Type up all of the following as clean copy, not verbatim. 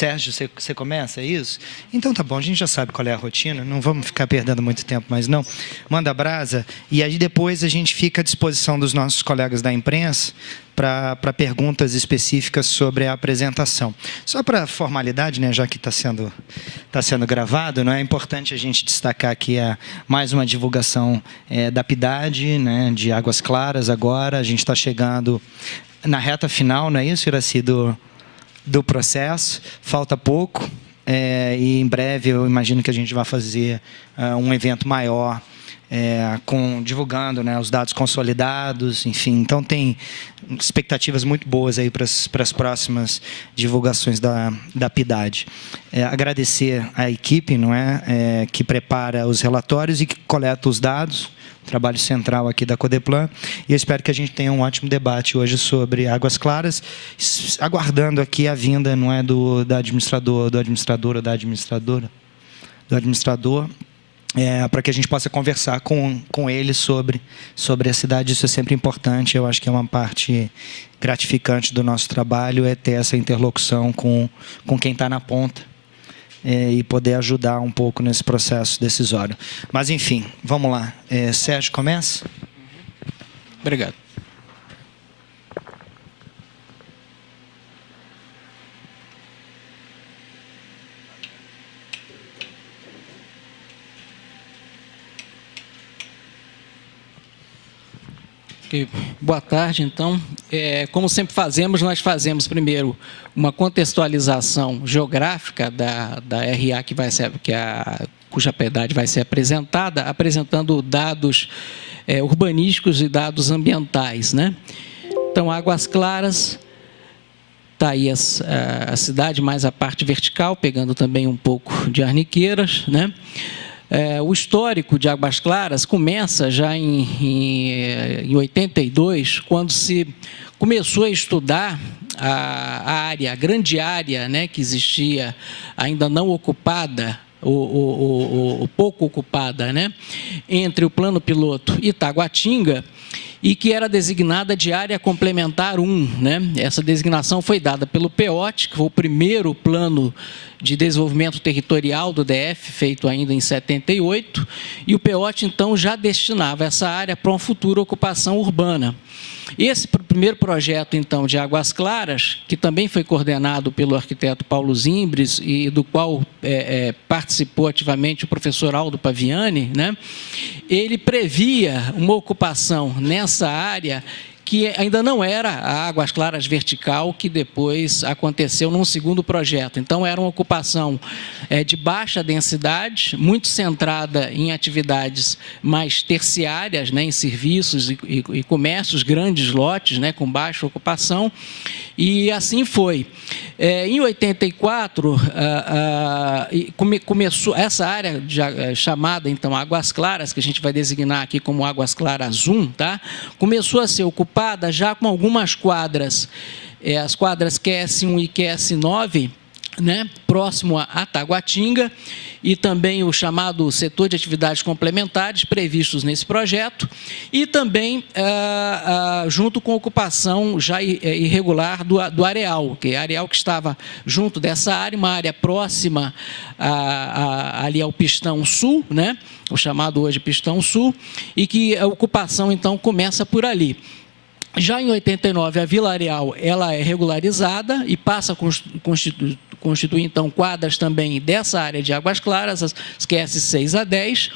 Sérgio, você começa, é isso? Então tá bom, a gente já sabe qual é a rotina, não vamos ficar perdendo muito tempo mais não. Manda brasa, e aí depois a gente fica à disposição dos nossos colegas da imprensa para perguntas específicas sobre a apresentação. Só para formalidade, né, já que está sendo gravado, não é importante a gente destacar aqui mais uma divulgação da PIDAD, né, de Águas Claras agora. A gente está chegando na reta final, não é isso, Iracy, do processo. Falta pouco, e em breve eu imagino que a gente vai fazer um evento maior, divulgando, né, os dados consolidados, enfim. Então, tem expectativas muito boas aí para as próximas divulgações da PIDAD. Agradecer à equipe, não é, que prepara os relatórios e que coleta os dados, trabalho central aqui da Codeplan, e eu espero que a gente tenha um ótimo debate hoje sobre Águas Claras, aguardando aqui a vinda, não é, do administrador, para que a gente possa conversar com ele sobre a cidade. Isso é sempre importante. Eu acho que é uma parte gratificante do nosso trabalho, ter essa interlocução com quem está na ponta, e poder ajudar um pouco nesse processo decisório. Mas, enfim, vamos lá. Sérgio, começa? Obrigado. Boa tarde, então. Como sempre fazemos, nós fazemos primeiro uma contextualização geográfica da RA cuja PIDAD vai ser apresentada, apresentando dados urbanísticos e dados ambientais, né? Então, Águas Claras, está aí a cidade, mais a parte vertical, pegando também um pouco de Arniqueiras, né? O histórico de Águas Claras começa já em 82, quando se começou a estudar a grande área, né, que existia, ainda não ocupada, pouco ocupada, né, entre o plano piloto e Taguatinga, e que era designada de área complementar 1. Né? Essa designação foi dada pelo PEOT, que foi o primeiro plano de desenvolvimento territorial do DF, feito ainda em 78, e o PEOT, então, já destinava essa área para uma futura ocupação urbana. Esse primeiro projeto, então, de Águas Claras, que também foi coordenado pelo arquiteto Paulo Zimbres e do qual participou ativamente o professor Aldo Paviani, né? Ele previa uma ocupação nessa área que ainda não era a Águas Claras vertical, que depois aconteceu num segundo projeto. Então, era uma ocupação de baixa densidade, muito centrada em atividades mais terciárias, né, em serviços e comércios, grandes lotes, né, com baixa ocupação, e assim foi. Em 84, começou essa área chamada, então, Águas Claras, que a gente vai designar aqui como Águas Claras 1, tá? Começou a ser ocupada já com algumas quadras, as quadras QS1 e QS9, né, próximo a Taguatinga, e também o chamado setor de atividades complementares previstos nesse projeto, e também junto com a ocupação já irregular do areal, que estava junto dessa área, uma área próxima ali ao Pistão Sul, né, o chamado hoje Pistão Sul, e que a ocupação, então, começa por ali. Já em 89, a Vila Areal ela é regularizada e passa a constituir, então, quadras também dessa área de Águas Claras, as QS6 a 10,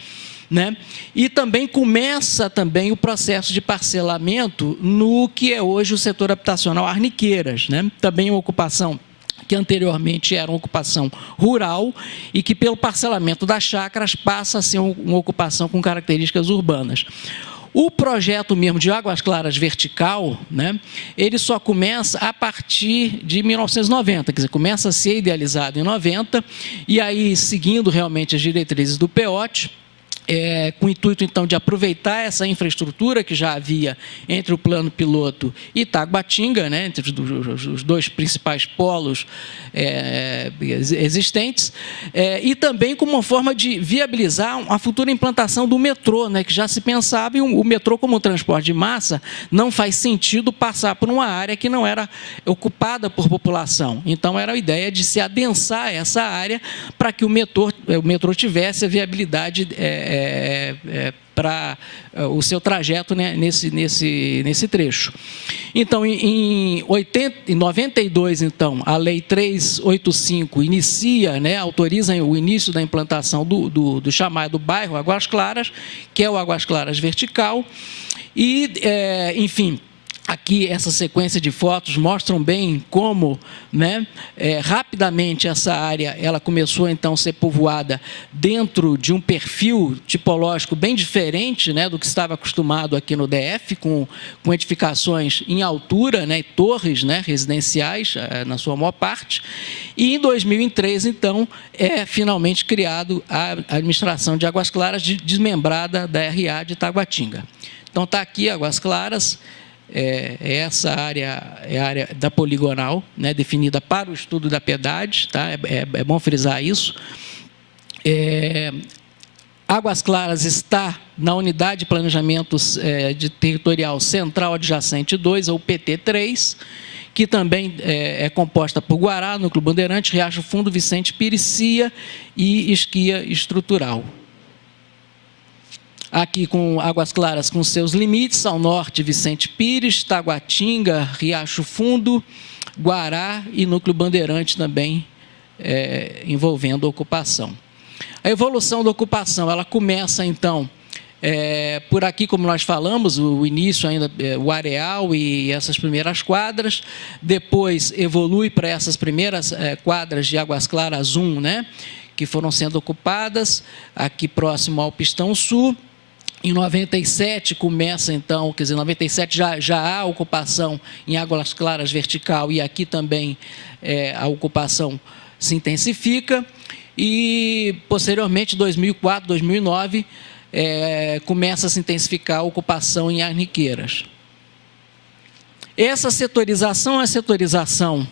né? E também começa também o processo de parcelamento no que é hoje o setor habitacional Arniqueiras, né? Também uma ocupação que anteriormente era uma ocupação rural e que, pelo parcelamento das chácaras, passa a ser uma ocupação com características urbanas. O projeto mesmo de Águas Claras vertical, né, ele só começa a partir de 1990, quer dizer, começa a ser idealizado em 90, e aí, seguindo realmente as diretrizes do PEOT, com o intuito, então, de aproveitar essa infraestrutura que já havia entre o plano piloto e Taguatinga, né, entre os dois principais polos existentes, e também como uma forma de viabilizar a futura implantação do metrô, né, que já se pensava, e o metrô como um transporte de massa não faz sentido passar por uma área que não era ocupada por população. Então, era a ideia de se adensar essa área para que o metrô tivesse a viabilidade para o seu trajeto, né, nesse trecho. Então, em 92, então, a Lei 385 inicia, né, autoriza o início da implantação do chamado bairro Águas Claras, que é o Águas Claras vertical, e, enfim, aqui essa sequência de fotos mostram bem como, né, rapidamente essa área ela começou então a ser povoada dentro de um perfil tipológico bem diferente, né, do que estava acostumado aqui no DF, com edificações em altura, né, torres, né, residenciais na sua maior parte. E em 2003 então é finalmente criado a administração de Águas Claras desmembrada da RA de Taguatinga. Então está aqui Águas Claras. Essa área é a área da poligonal, né, definida para o estudo da piedade, tá? É bom frisar isso. Águas Claras está na Unidade de Planejamento Territorial Central Adjacente 2, ou PT3, que também é composta por Guará, Núcleo Bandeirante, Riacho Fundo, Vicente Pires, Cia e Esquia Estrutural. Aqui com Águas Claras com seus limites, ao norte Vicente Pires, Taguatinga, Riacho Fundo, Guará e Núcleo Bandeirante também envolvendo a ocupação. A evolução da ocupação, ela começa então por aqui, como nós falamos, o início ainda, o areal e essas primeiras quadras, depois evolui para essas primeiras quadras de Águas Claras 1, né, que foram sendo ocupadas, aqui próximo ao Pistão Sul. Em 97 começa, então, quer dizer, em 97 já há ocupação em Águas Claras vertical e aqui também a ocupação se intensifica. E, posteriormente, 2004, 2009, começa a se intensificar a ocupação em Arniqueiras. Essa setorização é a setorização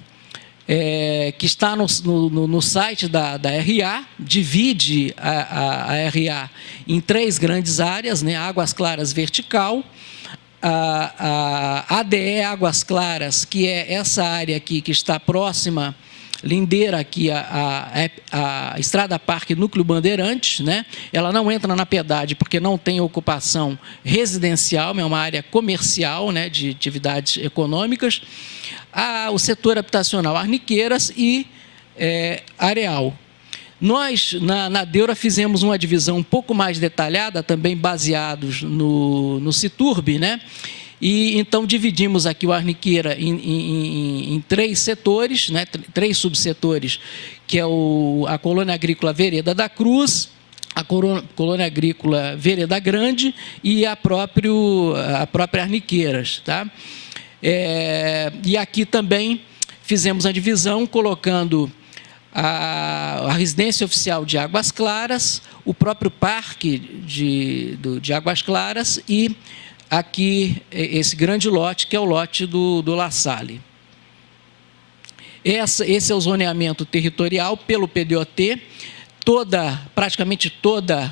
que está no site da RA, divide a RA em 3 grandes áreas, né? Águas Claras vertical, a ADE Águas Claras, que é essa área aqui que está próxima, lindeira aqui a Estrada Parque Núcleo Bandeirantes, né? Ela não entra na piedade porque não tem ocupação residencial, é uma área comercial, né, de atividades econômicas. O setor habitacional Arniqueiras e Areal. Nós, na Deura, fizemos uma divisão um pouco mais detalhada, também baseados no Citurb, né? E então dividimos aqui o Arniqueira em 3 setores, né? 3 subsetores, que é a Colônia Agrícola Vereda da Cruz, a Colônia Agrícola Vereda Grande e a própria Arniqueiras, tá? E aqui também fizemos a divisão colocando a residência oficial de Águas Claras, o próprio parque de Águas Claras e aqui esse grande lote, que é o lote do La Salle. Esse é o zoneamento territorial pelo PDOT. Praticamente toda,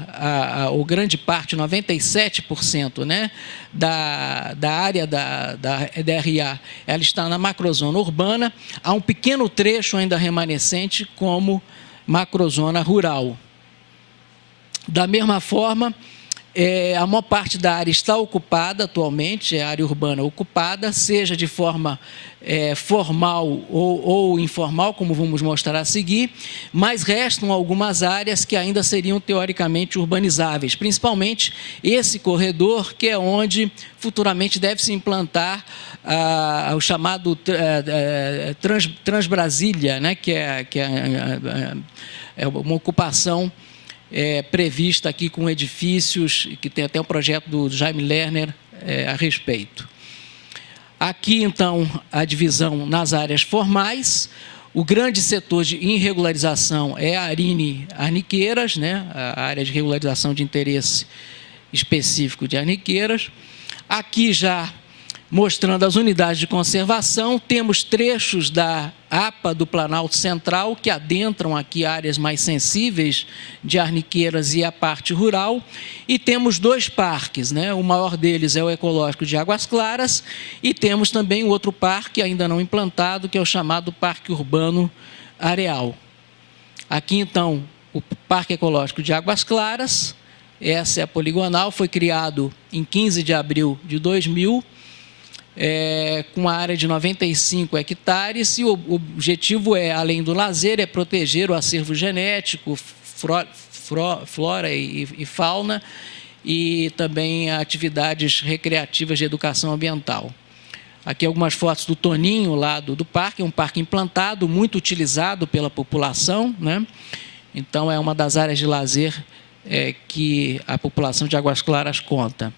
ou grande parte, 97%, né, da área da RA, ela está na macrozona urbana. Há um pequeno trecho ainda remanescente como macrozona rural. Da mesma forma, a maior parte da área está ocupada atualmente, é área urbana ocupada, seja de forma formal ou informal, como vamos mostrar a seguir, mas restam algumas áreas que ainda seriam teoricamente urbanizáveis, principalmente esse corredor, que é onde futuramente deve se implantar o chamado Transbrasília, né, que é uma ocupação prevista aqui com edifícios, que tem até um projeto do Jaime Lerner a respeito. Aqui, então, a divisão nas áreas formais, O grande setor de irregularização é a Arine Arniqueiras, né? A área de regularização de interesse específico de Arniqueiras. Aqui já mostrando as unidades de conservação, temos trechos da APA do Planalto Central, que adentram aqui áreas mais sensíveis de Arniqueiras e a parte rural, e temos 2 parques, né? O maior deles é o Ecológico de Águas Claras, e temos também o outro parque, ainda não implantado, que é o chamado Parque Urbano Areal. Aqui, então, o Parque Ecológico de Águas Claras, essa é a poligonal, foi criado em 15 de abril de 2000, com uma área de 95 hectares, e o objetivo é, além do lazer, é proteger o acervo genético, flora e fauna, e também atividades recreativas de educação ambiental. Aqui algumas fotos do Toninho, lá do parque, é um parque implantado, muito utilizado pela população, né? Então, é uma das áreas de lazer que a população de Águas Claras conta.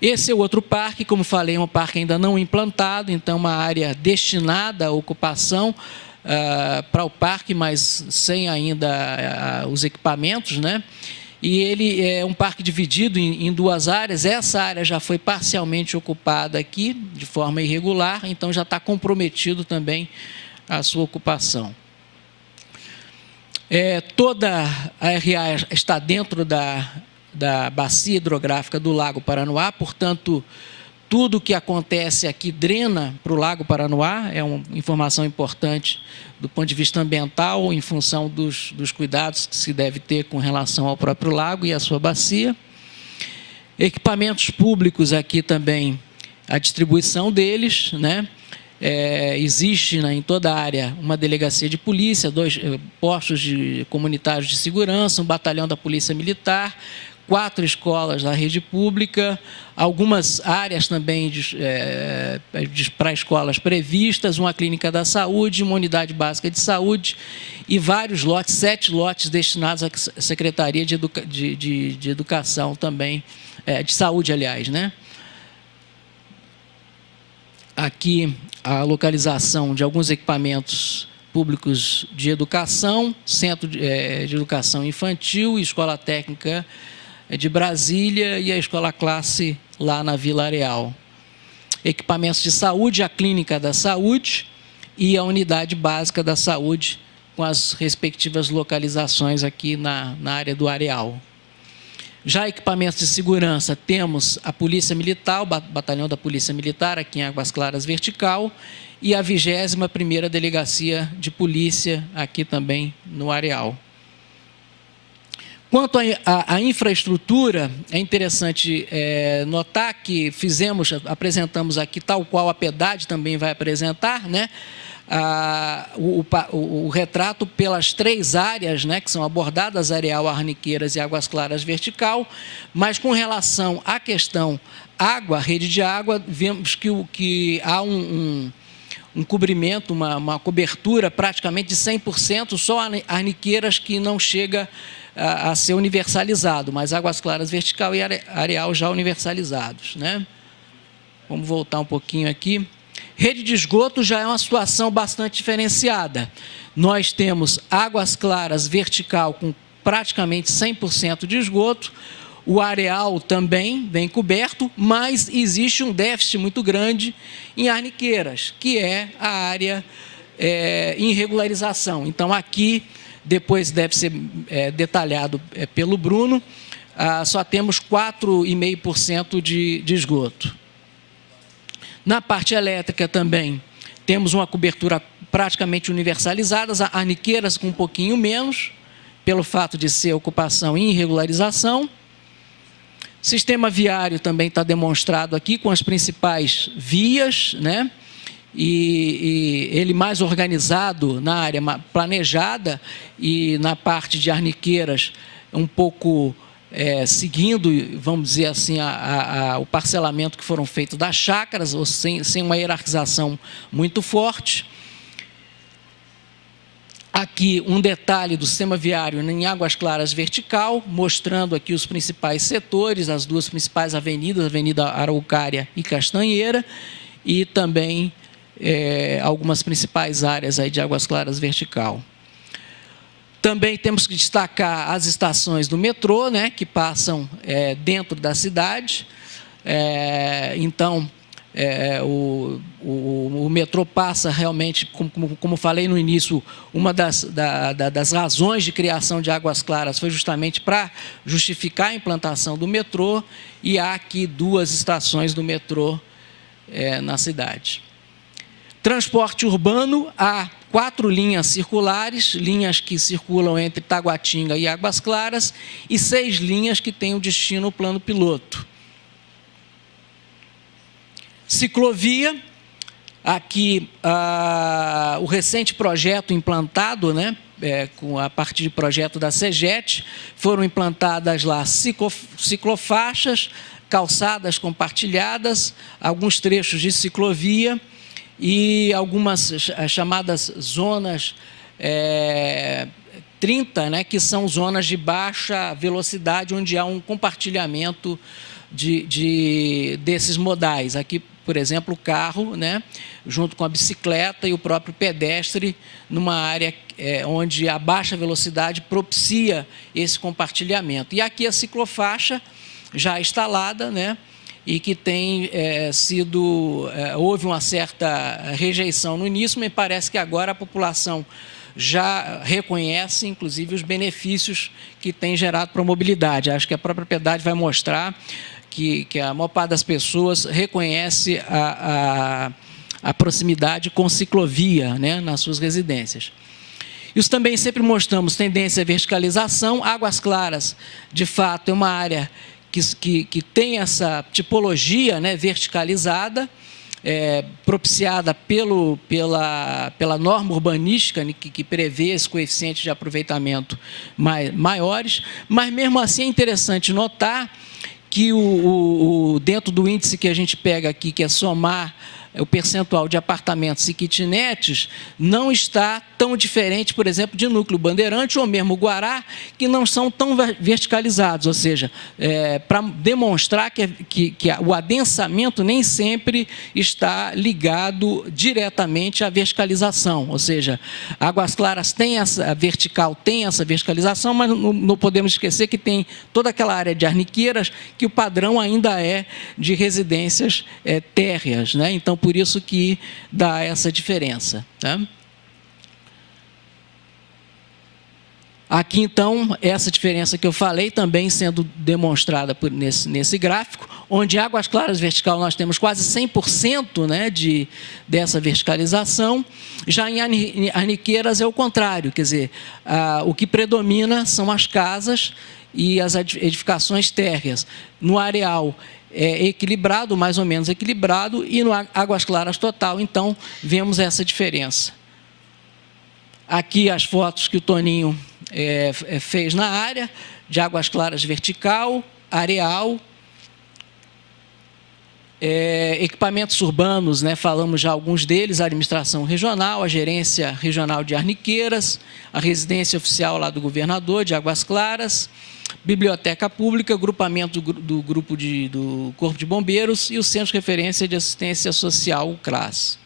Esse é o outro parque, como falei, é um parque ainda não implantado, então uma área destinada à ocupação para o parque, mas sem ainda os equipamentos, né? E ele é um parque dividido em 2 áreas. Essa área já foi parcialmente ocupada aqui, de forma irregular, então já está comprometido também a sua ocupação. Toda a RA está dentro da bacia hidrográfica do Lago Paranoá, portanto, tudo o que acontece aqui drena para o Lago Paranoá, é uma informação importante do ponto de vista ambiental, em função dos cuidados que se deve ter com relação ao próprio lago e à sua bacia. Equipamentos públicos aqui também, a distribuição deles, né? Existe em toda a área uma delegacia de polícia, 2 postos comunitários de segurança, um batalhão da Polícia Militar, 4 escolas da rede pública, algumas áreas também para escolas previstas, uma clínica da saúde, uma unidade básica de saúde e vários lotes, 7 lotes destinados à Secretaria de Educação também, de Saúde, aliás, né? Aqui a localização de alguns equipamentos públicos de educação, Centro de Educação Infantil, Escola Técnica de Brasília e a Escola Classe lá na Vila Areal. Equipamentos de saúde, a Clínica da Saúde e a Unidade Básica da Saúde, com as respectivas localizações aqui na área do Areal. Já equipamentos de segurança, temos a Polícia Militar, o Batalhão da Polícia Militar, aqui em Águas Claras Vertical, e a 21ª Delegacia de Polícia, aqui também no Areal. Quanto à infraestrutura, é interessante notar que apresentamos aqui, tal qual a PEDAD também vai apresentar, né? O retrato pelas 3 áreas, né, que são abordadas, Areal, Arniqueiras e Águas Claras Vertical, mas com relação à questão água, rede de água, vemos que há um cobrimento, uma cobertura praticamente de 100%, só Arniqueiras que não chega a ser universalizado, mas Águas Claras Vertical e Areal já universalizados, né? Vamos voltar um pouquinho aqui. Rede de esgoto já é uma situação bastante diferenciada. Nós temos Águas Claras Vertical com praticamente 100% de esgoto, o Areal também bem coberto, mas existe um déficit muito grande em Arniqueiras, que é a área em regularização. Então, aqui, depois deve ser detalhado pelo Bruno, só temos 4,5% de esgoto. Na parte elétrica também temos uma cobertura praticamente universalizada, Arniqueiras com um pouquinho menos, pelo fato de ser ocupação e irregularização. Sistema viário também está demonstrado aqui com as principais vias, né? E ele mais organizado na área planejada e na parte de Arniqueiras um pouco seguindo, vamos dizer assim, o parcelamento que foram feitos das chácaras, ou sem uma hierarquização muito forte. Aqui um detalhe do sistema viário em Águas Claras Vertical, mostrando aqui os principais setores, as 2 principais avenidas, Avenida Araucária e Castanheira, e também algumas principais áreas aí de Águas Claras vertical. Também temos que destacar as estações do metrô, né, que passam dentro da cidade. Então, o metrô passa realmente, como falei no início, uma das razões de criação de Águas Claras foi justamente para justificar a implantação do metrô, e há aqui 2 estações do metrô na cidade. Transporte urbano, há 4 linhas circulares, linhas que circulam entre Taguatinga e Águas Claras, e 6 linhas que têm o destino plano piloto. Ciclovia, aqui o recente projeto implantado, né, a partir do projeto da CEGET, foram implantadas lá ciclofaixas, calçadas compartilhadas, alguns trechos de ciclovia e algumas chamadas zonas 30, né, que são zonas de baixa velocidade, onde há um compartilhamento desses modais. Aqui, por exemplo, o carro, né, junto com a bicicleta e o próprio pedestre, numa área onde a baixa velocidade propicia esse compartilhamento. E aqui a ciclofaixa já instalada, né, e que tem houve uma certa rejeição no início, mas parece que agora a população já reconhece, inclusive, os benefícios que tem gerado para a mobilidade. Acho que a própria propriedade vai mostrar que a maior parte das pessoas reconhece a proximidade com ciclovia, né, nas suas residências. Isso também sempre mostramos tendência à verticalização. Águas Claras, de fato, é uma área que tem essa tipologia, né, verticalizada, propiciada pela norma urbanística, né, que prevê esse coeficiente de aproveitamento maiores, mas mesmo assim é interessante notar que dentro do índice que a gente pega aqui, que é somar o percentual de apartamentos e kitnetes, não está tão diferente, por exemplo, de Núcleo Bandeirante ou mesmo Guará, que não são tão verticalizados, ou seja, para demonstrar que o adensamento nem sempre está ligado diretamente à verticalização, ou seja, Águas Claras tem essa verticalização, mas não podemos esquecer que tem toda aquela área de arniqueiras que o padrão ainda é de residências térreas, né? Então, por isso que dá essa diferença, tá? Aqui, então, essa diferença que eu falei também sendo demonstrada nesse gráfico, onde Águas Claras vertical nós temos quase 100%, né, dessa verticalização. Já em Arniqueiras é o contrário, quer dizer, o que predomina são as casas e as edificações térreas. No areal equilibrado, mais ou menos equilibrado, e no Águas Claras total, então, vemos essa diferença. Aqui as fotos que o Toninho fez na área, de Águas Claras vertical, areal, equipamentos urbanos, né, falamos já alguns deles, a administração regional, a gerência regional de Arniqueiras, a residência oficial lá do governador, de Águas Claras, biblioteca pública, agrupamento do Corpo de Bombeiros e o Centro de Referência de Assistência Social, o CRAS.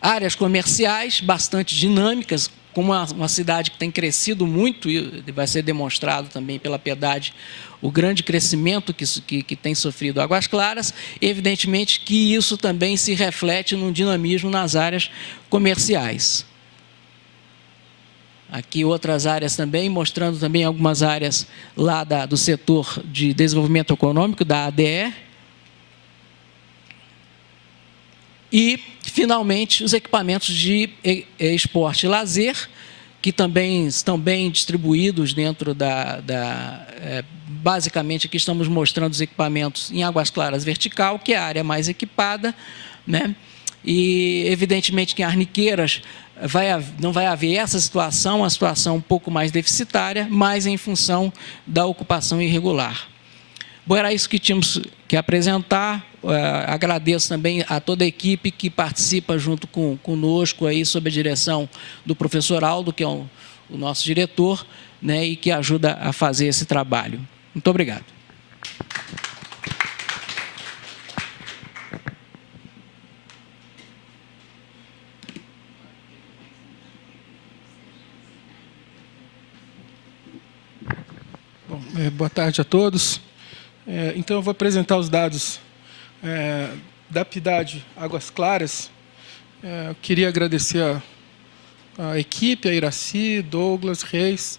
Áreas comerciais bastante dinâmicas, como uma cidade que tem crescido muito, e vai ser demonstrado também pela Piedade, o grande crescimento que tem sofrido Águas Claras, evidentemente que isso também se reflete num dinamismo nas áreas comerciais. Aqui outras áreas também, mostrando também algumas áreas lá do setor de desenvolvimento econômico, da ADE. E, finalmente, os equipamentos de esporte e lazer, que também estão bem distribuídos dentro basicamente, aqui estamos mostrando os equipamentos em Águas Claras vertical, que é a área mais equipada, né? E, evidentemente, que em Arniqueiras não vai haver essa situação, uma situação um pouco mais deficitária, mas em função da ocupação irregular. Bom, era isso que tínhamos que apresentar. Agradeço também a toda a equipe que participa junto conosco aí, sob a direção do professor Aldo, que é o nosso diretor, né, e que ajuda a fazer esse trabalho. Muito obrigado. Bom, boa tarde a todos. Então, eu vou apresentar os dados da PIDAD Águas Claras. Eu queria agradecer a equipe, a Iraci, Douglas, Reis,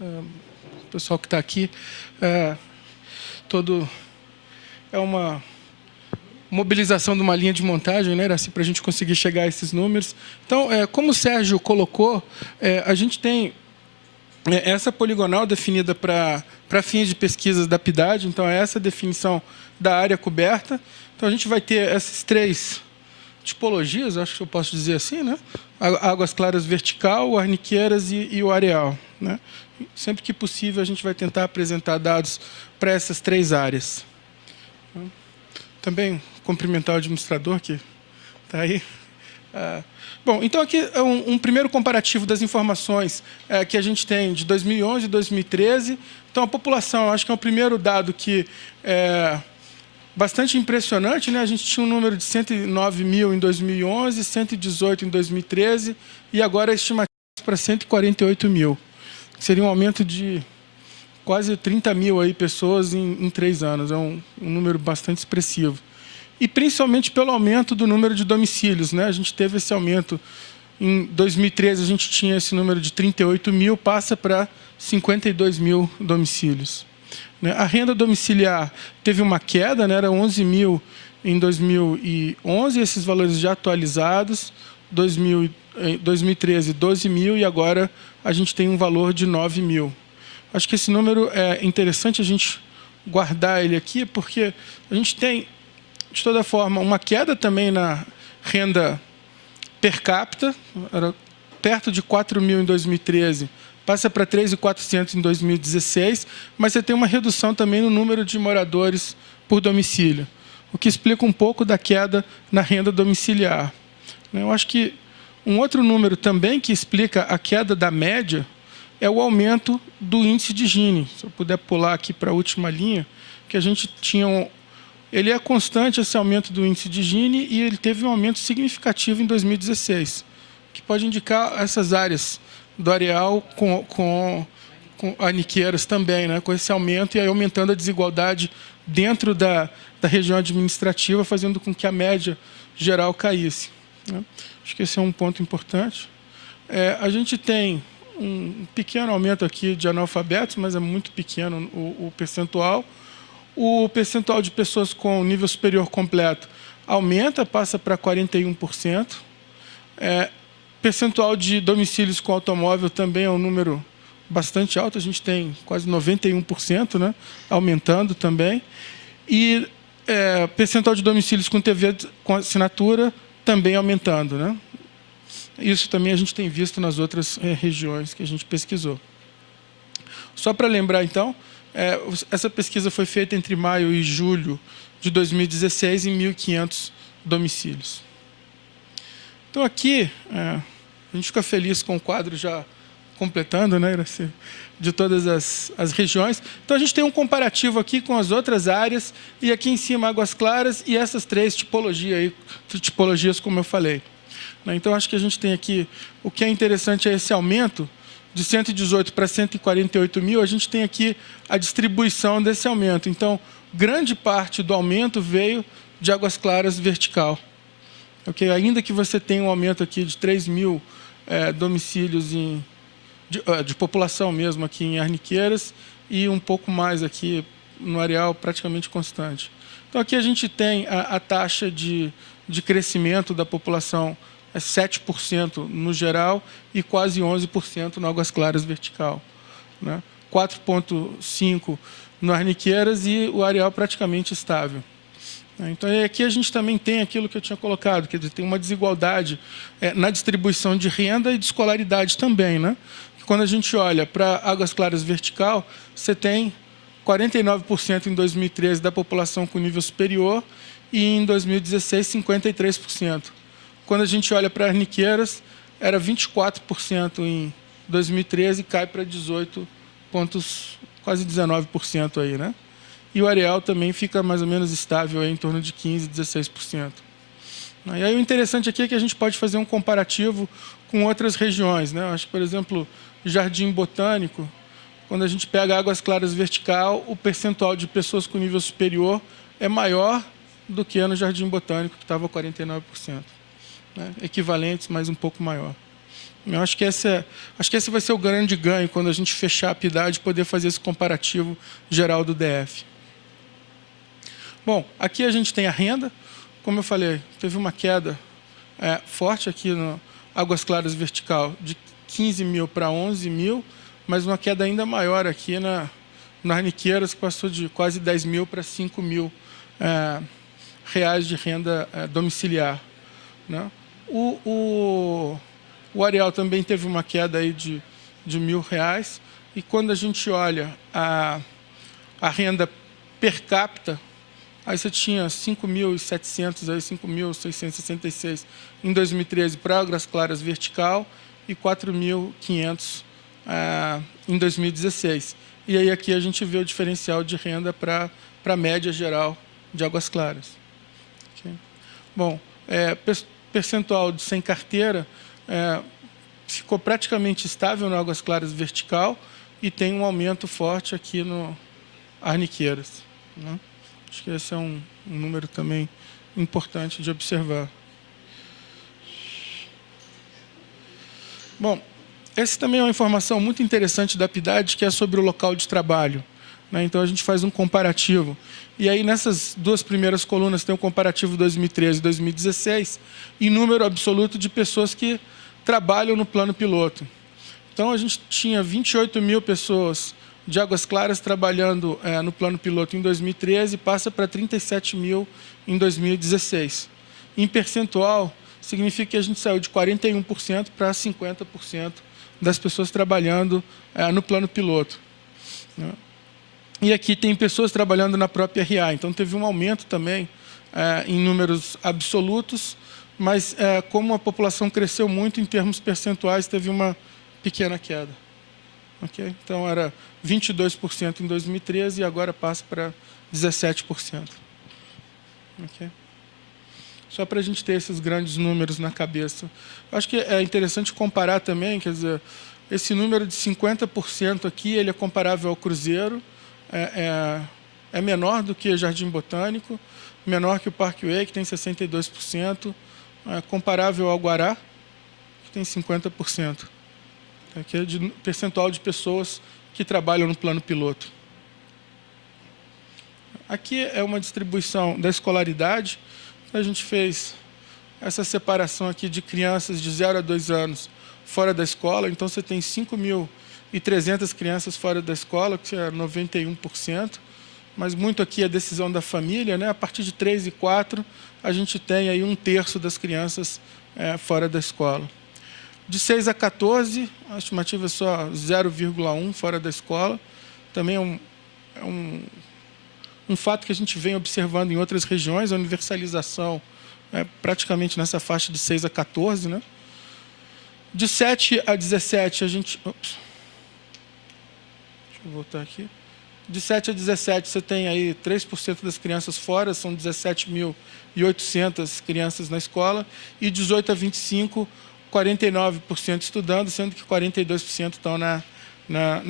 o pessoal que está aqui. É uma mobilização de uma linha de montagem, né, Iraci, para a gente conseguir chegar a esses números. Então, como o Sérgio colocou, a gente tem essa poligonal definida para fins de pesquisas da PIDAD, então é essa a definição da área coberta. Então, a gente vai ter essas três tipologias, acho que eu posso dizer assim, né? Águas claras vertical, o arniqueiras e o areal, né? Sempre que possível, a gente vai tentar apresentar dados para essas três áreas. Também cumprimentar o administrador que está aí. Bom, então aqui é um primeiro comparativo das informações que a gente tem de 2011 e 2013. Então, a população, acho que é o primeiro dado que é bastante impressionante, né? A gente tinha um número de 109 mil em 2011, 118 em 2013, e agora a estimativa para 148 mil. Seria um aumento de quase 30 mil aí pessoas em 3 anos. É um número bastante expressivo. E principalmente pelo aumento do número de domicílios, né? A gente teve esse aumento. Em 2013, a gente tinha esse número de 38 mil, passa para 52 mil domicílios. A renda domiciliar teve uma queda, né? Era 11 mil em 2011, esses valores já atualizados. 2013, 12 mil, e agora a gente tem um valor de 9 mil. Acho que esse número é interessante a gente guardar ele aqui, porque a gente tem, de toda forma, uma queda também na renda per capita, era perto de 4 mil em 2013, passa para 3.400 em 2016, mas você tem uma redução também no número de moradores por domicílio, o que explica um pouco da queda na renda domiciliar. Eu acho que um outro número também que explica a queda da média é o aumento do índice de Gini. Se eu puder pular aqui para a última linha, que a gente tinha ele é constante, esse aumento do índice de Gini, e ele teve um aumento significativo em 2016, que pode indicar essas áreas do areal com arniqueiras também, né, com esse aumento, e aí aumentando a desigualdade dentro da região administrativa, fazendo com que a média geral caísse, né. Acho que esse é um ponto importante. A gente tem um pequeno aumento aqui de analfabetos, mas é muito pequeno o percentual. O percentual de pessoas com nível superior completo aumenta, passa para 41%. Percentual de domicílios com automóvel também é um número bastante alto, a gente tem quase 91%, né, aumentando também. E percentual de domicílios com TV com assinatura também aumentando, né? Isso também a gente tem visto nas outras regiões que a gente pesquisou. Só para lembrar, então, essa pesquisa foi feita entre maio e julho de 2016 em 1.500 domicílios. Então, aqui, a gente fica feliz com o quadro já completando, né, de todas as regiões. Então, a gente tem um comparativo aqui com as outras áreas, e aqui em cima, Águas Claras, e essas três tipologias, como eu falei. Então, acho que a gente tem aqui, o que é interessante é esse aumento, de 118 para 148 mil, a gente tem aqui a distribuição desse aumento. Então, grande parte do aumento veio de Águas Claras vertical. Okay? Ainda que você tenha um aumento aqui de 3 mil domicílios de população mesmo aqui em Arniqueiras, e um pouco mais aqui no areal praticamente constante. Então, aqui a gente tem a taxa de crescimento da população, 7% no geral e quase 11% no Águas Claras vertical, né? 4,5% no Arniqueiras e o areal praticamente estável. Então, aqui a gente também tem aquilo que eu tinha colocado, quer dizer, tem uma desigualdade na distribuição de renda e de escolaridade também, né? Quando a gente olha para Águas Claras vertical, você tem 49% em 2013 da população com nível superior e em 2016, 53%. Quando a gente olha para Arniqueiras, era 24% em 2013 e cai para 18 pontos, quase 19% aí, né? E o areal também fica mais ou menos estável aí, em torno de 15%, 16%. E aí o interessante aqui é que a gente pode fazer um comparativo com outras regiões, né? Acho que, por exemplo, Jardim Botânico, quando a gente pega Águas Claras vertical, o percentual de pessoas com nível superior é maior do que no Jardim Botânico, que estava 49%. Né? Equivalentes, mas um pouco maior. Eu acho que esse vai ser o grande ganho quando a gente fechar a PIDAD e poder fazer esse comparativo geral do DF. Bom, aqui a gente tem a renda. Como eu falei, teve uma queda forte aqui no Águas Claras vertical, de 15 mil para 11 mil, mas uma queda ainda maior aqui na Arniqueiras, que passou de quase 10 mil para 5 mil reais de renda domiciliar. Né? O Areal também teve uma queda aí de R$1.000, e quando a gente olha a renda per capita, aí você tinha 5.700, 5.666 em 2013 para Águas Claras vertical e 4.500 em 2016. E aí aqui a gente vê o diferencial de renda para a média geral de Águas Claras. Okay. Bom, percentual de sem carteira ficou praticamente estável no Águas Claras vertical e tem um aumento forte aqui no Arniqueiras. Né? Acho que esse é um número também importante de observar. Bom, essa também é uma informação muito interessante da PIDAD, que é sobre o local de trabalho. Né? Então, a gente faz um comparativo. E aí, nessas duas primeiras colunas, tem o comparativo 2013 e 2016, e número absoluto de pessoas que trabalham no plano piloto. Então, a gente tinha 28 mil pessoas de Águas Claras trabalhando no plano piloto em 2013, passa para 37 mil em 2016. Em percentual, significa que a gente saiu de 41% para 50% das pessoas trabalhando no plano piloto. Né? E aqui tem pessoas trabalhando na própria RA, então teve um aumento também em números absolutos, mas como a população cresceu muito em termos percentuais, teve uma pequena queda. Okay? Então, era 22% em 2013 e agora passa para 17%. Okay? Só para a gente ter esses grandes números na cabeça. Acho que é interessante comparar também, quer dizer, esse número de 50% aqui, ele é comparável ao Cruzeiro, é menor do que o Jardim Botânico, menor que o Parkway, que tem 62%, é comparável ao Guará, que tem 50%. Que é de percentual de pessoas que trabalham no plano piloto. Aqui é uma distribuição da escolaridade. A gente fez essa separação aqui de crianças de 0 a 2 anos fora da escola. Então, você tem 5.300 crianças fora da escola, que é 91%. Mas muito aqui é decisão da família. Né? A partir de 3 e 4, a gente tem aí 1/3 das crianças fora da escola. De 6 a 14, a estimativa é só 0,1 fora da escola. Também é um fato que a gente vem observando em outras regiões, a universalização é praticamente nessa faixa de 6 a 14. Né? De 7 a 17, a gente... Deixa eu voltar aqui. De 7 a 17, você tem aí 3% das crianças fora, são 17.800 crianças na escola, e 18 a 25, 49% estudando, sendo que 42% estão na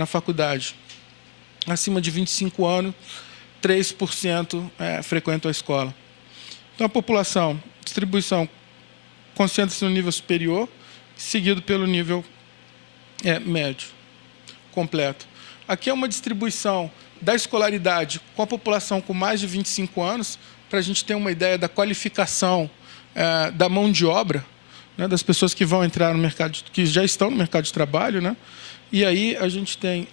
faculdade. Acima de 25 anos, 3% frequentam a escola. Então, a população, distribuição, concentra-se no nível superior, seguido pelo nível médio, completo. Aqui é uma distribuição da escolaridade com a população com mais de 25 anos, para a gente ter uma ideia da qualificação da mão de obra, né, das pessoas que vão entrar no mercado, que já estão no mercado de trabalho. Né? E aí a gente tem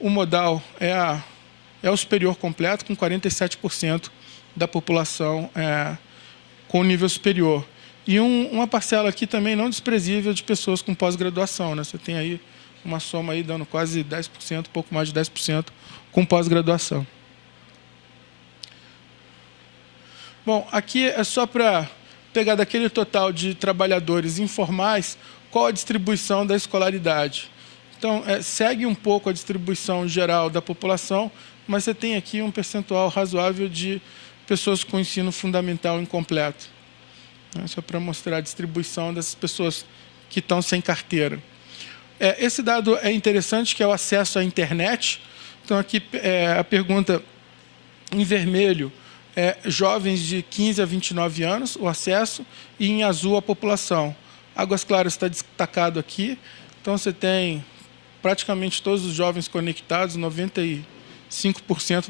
o modal é o superior completo, com 47% da população com nível superior. E uma parcela aqui também não desprezível de pessoas com pós-graduação. Né? Você tem aí uma soma aí dando quase 10%, pouco mais de 10% com pós-graduação. Bom, aqui é só para pegar daquele total de trabalhadores informais, qual a distribuição da escolaridade. Então, segue um pouco a distribuição geral da população, mas você tem aqui um percentual razoável de pessoas com ensino fundamental incompleto. Só para mostrar a distribuição dessas pessoas que estão sem carteira. Esse dado é interessante, que é o acesso à internet. Então, aqui a pergunta em vermelho é jovens de 15 a 29 anos, o acesso, e em azul a população. Águas Claras está destacado aqui. Então, você tem praticamente todos os jovens conectados, 95%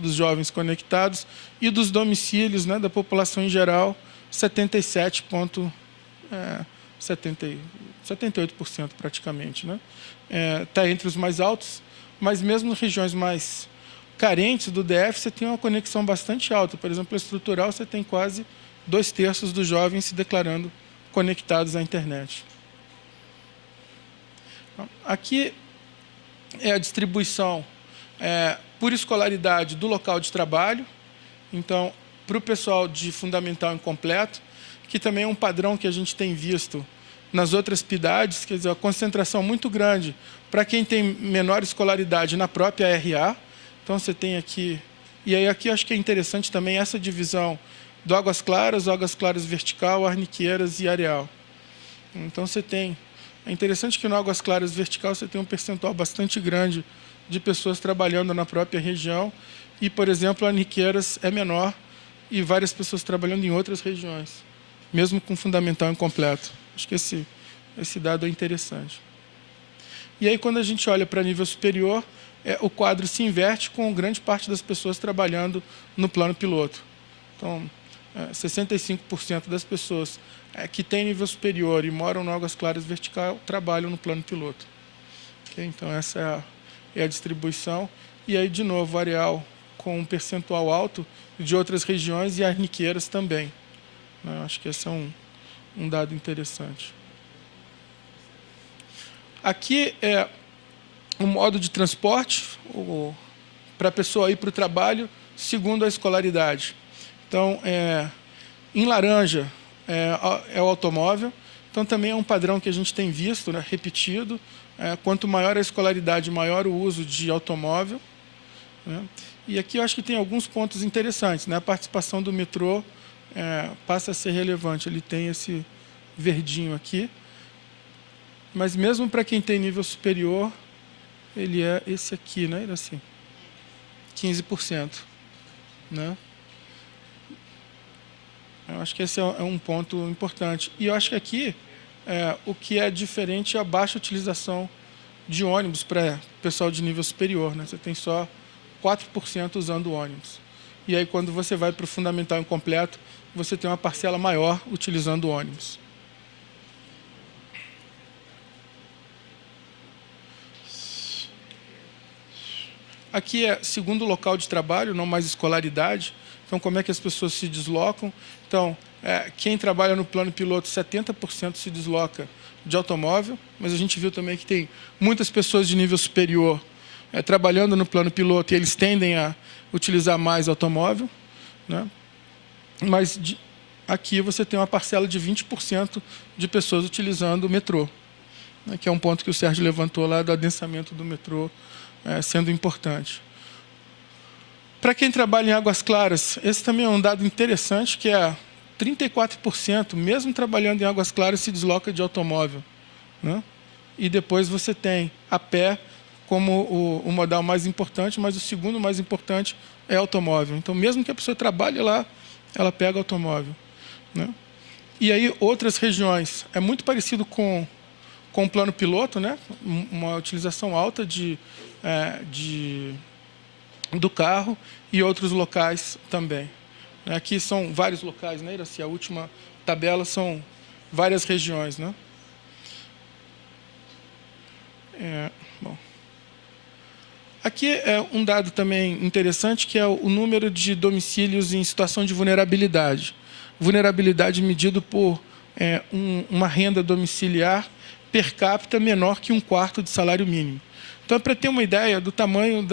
dos jovens conectados, e dos domicílios, né, da população em geral, 78% praticamente. Né? Está entre os mais altos, mas mesmo em regiões mais carentes do DF, você tem uma conexão bastante alta. Por exemplo, a estrutural, você tem quase 2/3 dos jovens se declarando conectados à internet. Aqui é a distribuição por escolaridade do local de trabalho. Então, para o pessoal de fundamental incompleto, que também é um padrão que a gente tem visto nas outras PIDADs, quer dizer, a concentração muito grande para quem tem menor escolaridade na própria RA. Então, você tem aqui... E aí, aqui, acho que é interessante também essa divisão do Águas Claras vertical, Arniqueiras e Areal. Então, você tem... É interessante que no Águas Claras vertical você tem um percentual bastante grande de pessoas trabalhando na própria região e, por exemplo, a Arniqueiras é menor e várias pessoas trabalhando em outras regiões, mesmo com fundamental incompleto. Acho que esse dado é interessante. E aí, quando a gente olha para nível superior, o quadro se inverte com grande parte das pessoas trabalhando no plano piloto. Então, 65% das pessoas que têm nível superior e moram no Águas Claras vertical trabalham no plano piloto. Okay? Então, essa é a distribuição. E aí, de novo, Areal com um percentual alto de outras regiões e Arniqueiras também. Acho que esse é um dado interessante. Aqui é o modo de transporte para a pessoa ir para o trabalho segundo a escolaridade. Então, em laranja é o automóvel. Então, também é um padrão que a gente tem visto, né, repetido. Quanto maior a escolaridade, maior o uso de automóvel. Né? E aqui eu acho que tem alguns pontos interessantes. Né? A participação do metrô passa a ser relevante. Ele tem esse verdinho aqui. Mas mesmo para quem tem nível superior, ele é esse aqui, né? Assim, 15%. Né? Eu acho que esse é um ponto importante. E eu acho que aqui o que é diferente é a baixa utilização de ônibus para pessoal de nível superior. Né? Você tem só 4% usando ônibus. E aí, quando você vai para o fundamental incompleto, você tem uma parcela maior utilizando ônibus. Aqui é segundo local de trabalho, não mais escolaridade. Então, como é que as pessoas se deslocam? Então, quem trabalha no plano piloto, 70% se desloca de automóvel, mas a gente viu também que tem muitas pessoas de nível superior trabalhando no plano piloto e eles tendem a utilizar mais automóvel. Né? Mas aqui você tem uma parcela de 20% de pessoas utilizando o metrô, né? Que é um ponto que o Sérgio levantou lá do adensamento do metrô sendo importante. Para quem trabalha em Águas Claras, esse também é um dado interessante, que é 34%, mesmo trabalhando em Águas Claras, se desloca de automóvel. Né? E depois você tem a pé como o modal mais importante, mas o segundo mais importante é automóvel. Então, mesmo que a pessoa trabalhe lá, ela pega automóvel. Né? E aí, outras regiões, é muito parecido com o plano piloto, né? Uma utilização alta do carro e outros locais também. Aqui são vários locais, né, Iraci? A última tabela são várias regiões. Né? Bom. Aqui é um dado também interessante, que é o número de domicílios em situação de vulnerabilidade. Vulnerabilidade medido por uma renda domiciliar per capita menor que 1/4 de salário mínimo. Então, para ter uma ideia do tamanho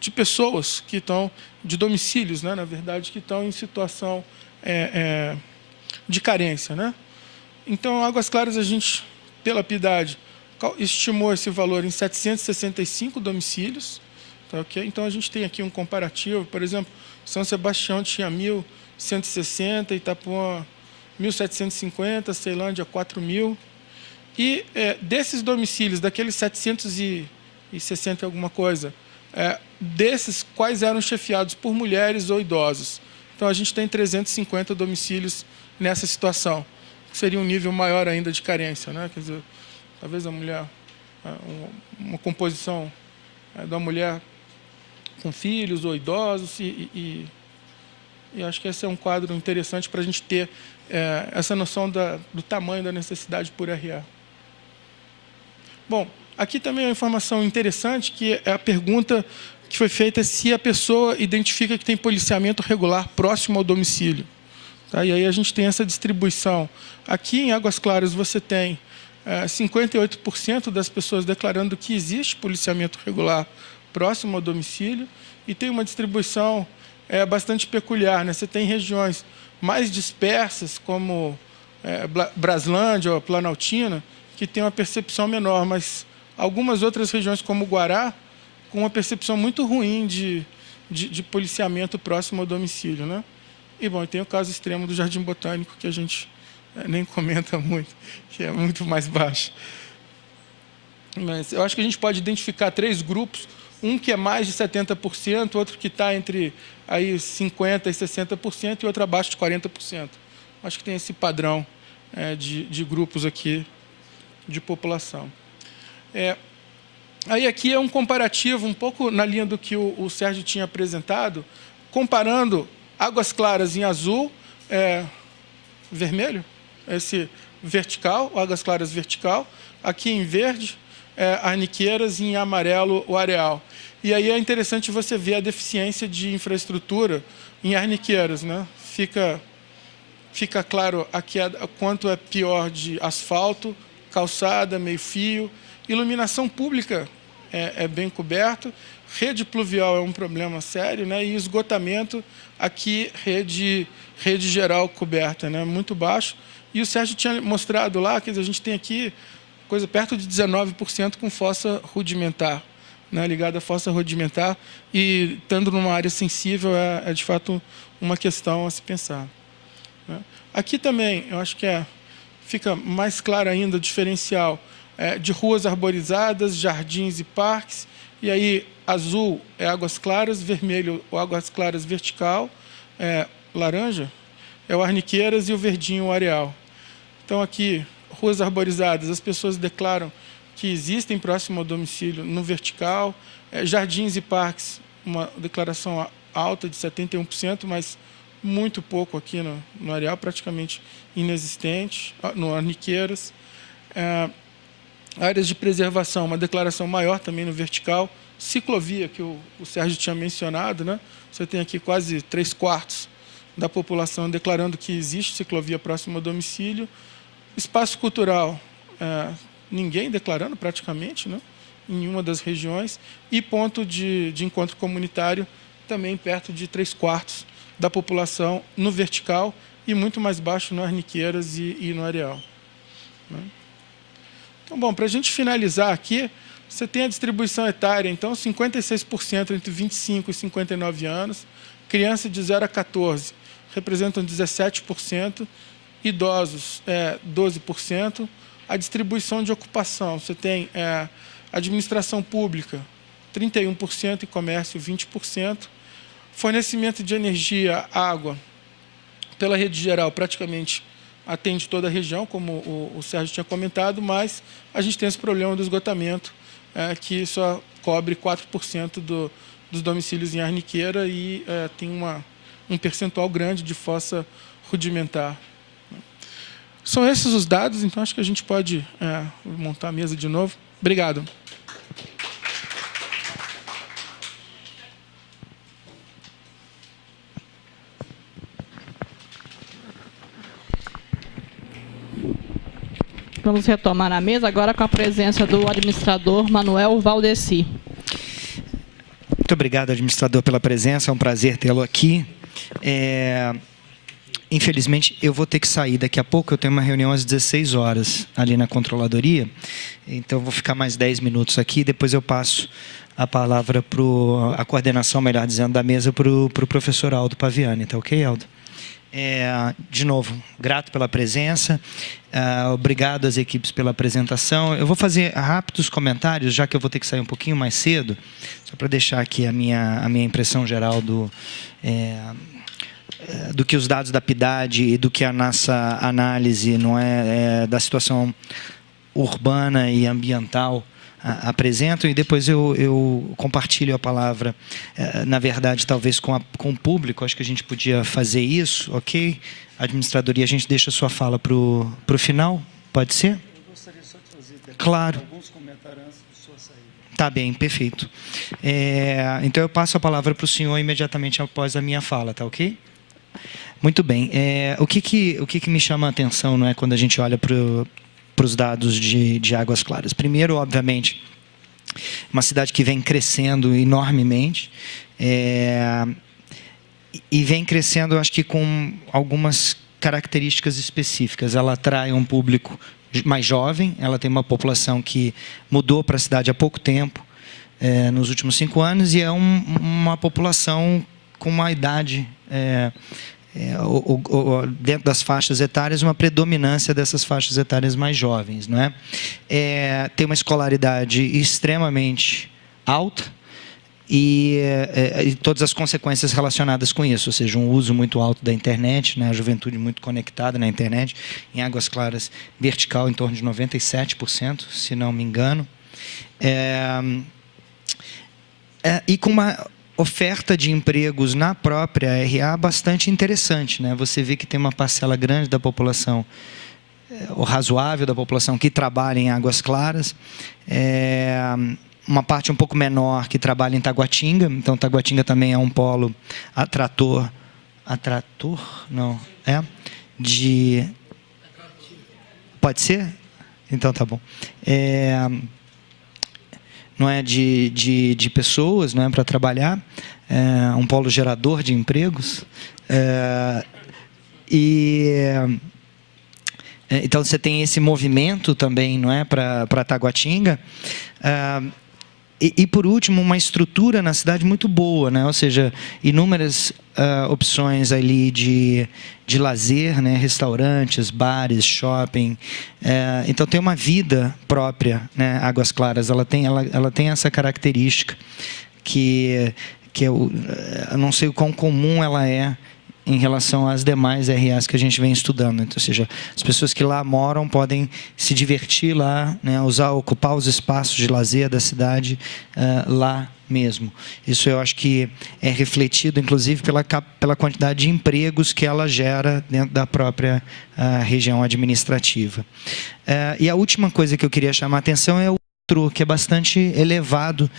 de pessoas que estão, de domicílios, né, na verdade, que estão em situação de carência. Né? Então, Águas Claras, a gente, pela PIDAD, estimou esse valor em 765 domicílios. Tá, okay? Então, a gente tem aqui um comparativo. Por exemplo, São Sebastião tinha 1.160, Itapuã 1.750, Ceilândia 4.000. E desses domicílios, daqueles 760 e alguma coisa, desses, quais eram chefiados por mulheres ou idosos? Então, a gente tem 350 domicílios nessa situação, que seria um nível maior ainda de carência, né? Quer dizer, talvez a mulher, uma composição da mulher com filhos ou idosos, e acho que esse é um quadro interessante para a gente ter essa noção do tamanho da necessidade por RA. Bom, aqui também é uma informação interessante, que é a pergunta que foi feita se a pessoa identifica que tem policiamento regular próximo ao domicílio. Tá? E aí a gente tem essa distribuição. Aqui em Águas Claras você tem 58% das pessoas declarando que existe policiamento regular próximo ao domicílio, e tem uma distribuição bastante peculiar, né? Você tem regiões mais dispersas, como Braslândia ou Planaltina, que tem uma percepção menor, mas algumas outras regiões, como Guará, com uma percepção muito ruim de policiamento próximo ao domicílio, né? E, bom, tem o caso extremo do Jardim Botânico, que a gente nem comenta muito, que é muito mais baixo. Mas eu acho que a gente pode identificar 3 grupos, um que é mais de 70%, outro que está entre aí 50% e 60%, e outro abaixo de 40%. Acho que tem esse padrão de grupos aqui de população. Aí aqui é um comparativo, um pouco na linha do que o Sérgio tinha apresentado, comparando Águas Claras em azul, vermelho, esse vertical, Águas Claras vertical, aqui em verde, Arniqueiras, e em amarelo, o Areal. E aí é interessante você ver a deficiência de infraestrutura em Arniqueiras, né? Fica claro aqui quanto é pior de asfalto, calçada, meio-fio, iluminação pública é bem coberto, rede pluvial é um problema sério, né? E esgotamento, aqui rede geral coberta, né? Muito baixo. E o Sérgio tinha mostrado lá, que a gente tem aqui coisa perto de 19% com fossa rudimentar, né? Ligada à fossa rudimentar, e estando numa área sensível é de fato uma questão a se pensar, né? Aqui também, eu acho que fica mais claro ainda o diferencial de ruas arborizadas, jardins e parques. E aí, azul é Águas Claras, vermelho o Águas Claras vertical, laranja é o Arniqueiras e o verdinho o Areal. Então, aqui, ruas arborizadas, as pessoas declaram que existem próximo ao domicílio no vertical. Jardins e parques, uma declaração alta de 71%, mas muito pouco aqui no Areal, praticamente inexistente, no Arniqueiras. Áreas de preservação, uma declaração maior também no vertical. Ciclovia, que o Sérgio tinha mencionado, né? Você tem aqui quase 3/4 da população declarando que existe ciclovia próximo ao domicílio. Espaço cultural, ninguém declarando praticamente, né? Em nenhuma das regiões. E ponto de encontro comunitário, também perto de 3/4 da população no vertical, e muito mais baixo no Arniqueiras e no Areal, né? Então, bom, para a gente finalizar aqui, você tem a distribuição etária, então 56% entre 25 e 59 anos, criança de 0 a 14 representam 17%, idosos 12%, a distribuição de ocupação, você tem administração pública 31% e comércio 20%, fornecimento de energia, água, pela rede geral praticamente atende toda a região, como o Sérgio tinha comentado, mas a gente tem esse problema do esgotamento, que só cobre 4% dos domicílios em Arniqueira, e tem um percentual grande de fossa rudimentar. São esses os dados, então acho que a gente pode montar a mesa de novo. Obrigado. Vamos retomar a mesa agora com a presença do administrador Manuel Valdeci. Muito obrigado, administrador, pela presença. É um prazer tê-lo aqui. Infelizmente, eu vou ter que sair daqui a pouco. Eu tenho uma reunião às 16 horas ali na controladoria. Então, vou ficar mais 10 minutos aqui. Depois eu passo a palavra para a coordenação, melhor dizendo, da mesa para o professor Aldo Paviani. Tá ok, Aldo? De novo, grato pela presença, obrigado às equipes pela apresentação. Eu vou fazer rápidos comentários, já que eu vou ter que sair um pouquinho mais cedo, só para deixar aqui a minha impressão geral do que os dados da PIDAD e do que a nossa análise da situação urbana e ambiental apresentam, e depois eu compartilho a palavra, na verdade, talvez com o público. Acho que a gente podia fazer isso, ok? Administradoria, a gente deixa a sua fala para o final, pode ser? Eu gostaria só de fazer alguns comentários antes de sua saída. Tá bem, perfeito. Então, eu passo a palavra para o senhor imediatamente após a minha fala, tá ok? Muito bem. O que me chama a atenção, não é, quando a gente olha para os dados de Águas Claras? Primeiro, obviamente, uma cidade que vem crescendo enormemente, e vem crescendo, acho que com algumas características específicas. Ela atrai um público mais jovem, ela tem uma população que mudou para a cidade há pouco tempo, nos últimos 5 anos, e é uma população com uma idade... dentro das faixas etárias, uma predominância dessas faixas etárias mais jovens, não é? Tem uma escolaridade extremamente alta e todas as consequências relacionadas com isso, ou seja, um uso muito alto da internet, né? A juventude muito conectada na internet, em Águas Claras, vertical em torno de 97%, se não me engano, e com uma oferta de empregos na própria RA bastante interessante, né? Você vê que tem uma parcela grande da população, ou razoável da população, que trabalha em Águas Claras, uma parte um pouco menor que trabalha em Taguatinga. Então, Taguatinga também é um polo atrator, não, pode ser? Então, tá bom. Não é de pessoas, não é, para trabalhar, um polo gerador de empregos, então você tem esse movimento também, não é, para Taguatinga, e por último, uma estrutura na cidade muito boa, né? Ou seja, inúmeras opções ali de lazer, né? Restaurantes, bares, shopping. Então, tem uma vida própria, né? Águas Claras, ela tem essa característica que eu não sei o quão comum ela é em relação às demais RAs que a gente vem estudando. Então, ou seja, as pessoas que lá moram podem se divertir lá, né, ocupar os espaços de lazer da cidade lá mesmo. Isso eu acho que é refletido, inclusive, pela quantidade de empregos que ela gera dentro da própria região administrativa. E a última coisa que eu queria chamar a atenção é o outro, que é bastante elevado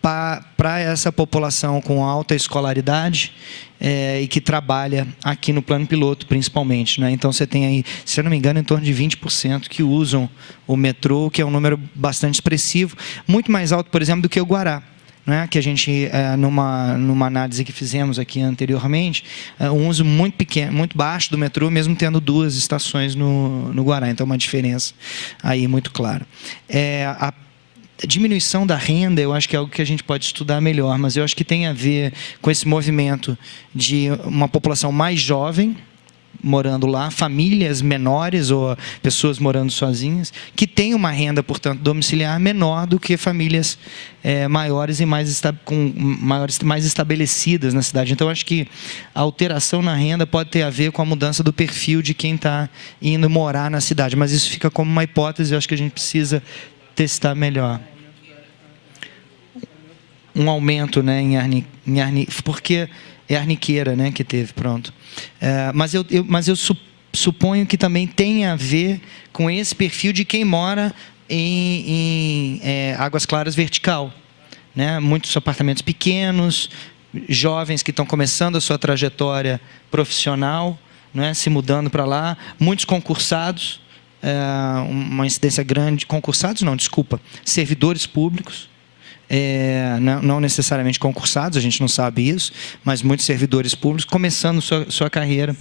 para essa população com alta escolaridade e que trabalha aqui no plano piloto, principalmente, né? Então, você tem aí, se eu não me engano, em torno de 20% que usam o metrô, que é um número bastante expressivo, muito mais alto, por exemplo, do que o Guará, né? Que a gente, numa análise que fizemos aqui anteriormente, um uso muito pequeno, muito baixo do metrô, mesmo tendo 2 estações no Guará. Então, uma diferença aí muito clara. A diminuição da renda, eu acho que é algo que a gente pode estudar melhor, mas eu acho que tem a ver com esse movimento de uma população mais jovem morando lá, famílias menores ou pessoas morando sozinhas, que têm uma renda, portanto, domiciliar menor do que famílias maiores e mais estabelecidas na cidade. Então, acho que a alteração na renda pode ter a ver com a mudança do perfil de quem está indo morar na cidade, mas isso fica como uma hipótese, eu acho que a gente precisa testar melhor. Um aumento, né, porque é Arniqueira, né, que teve, pronto. Mas eu suponho que também tem a ver com esse perfil de quem mora em Águas Claras vertical, né? Muitos apartamentos pequenos, jovens que estão começando a sua trajetória profissional, né, se mudando para lá, muitos concursados, uma incidência grande, servidores públicos, não necessariamente concursados, a gente não sabe isso, mas muitos servidores públicos começando sua carreira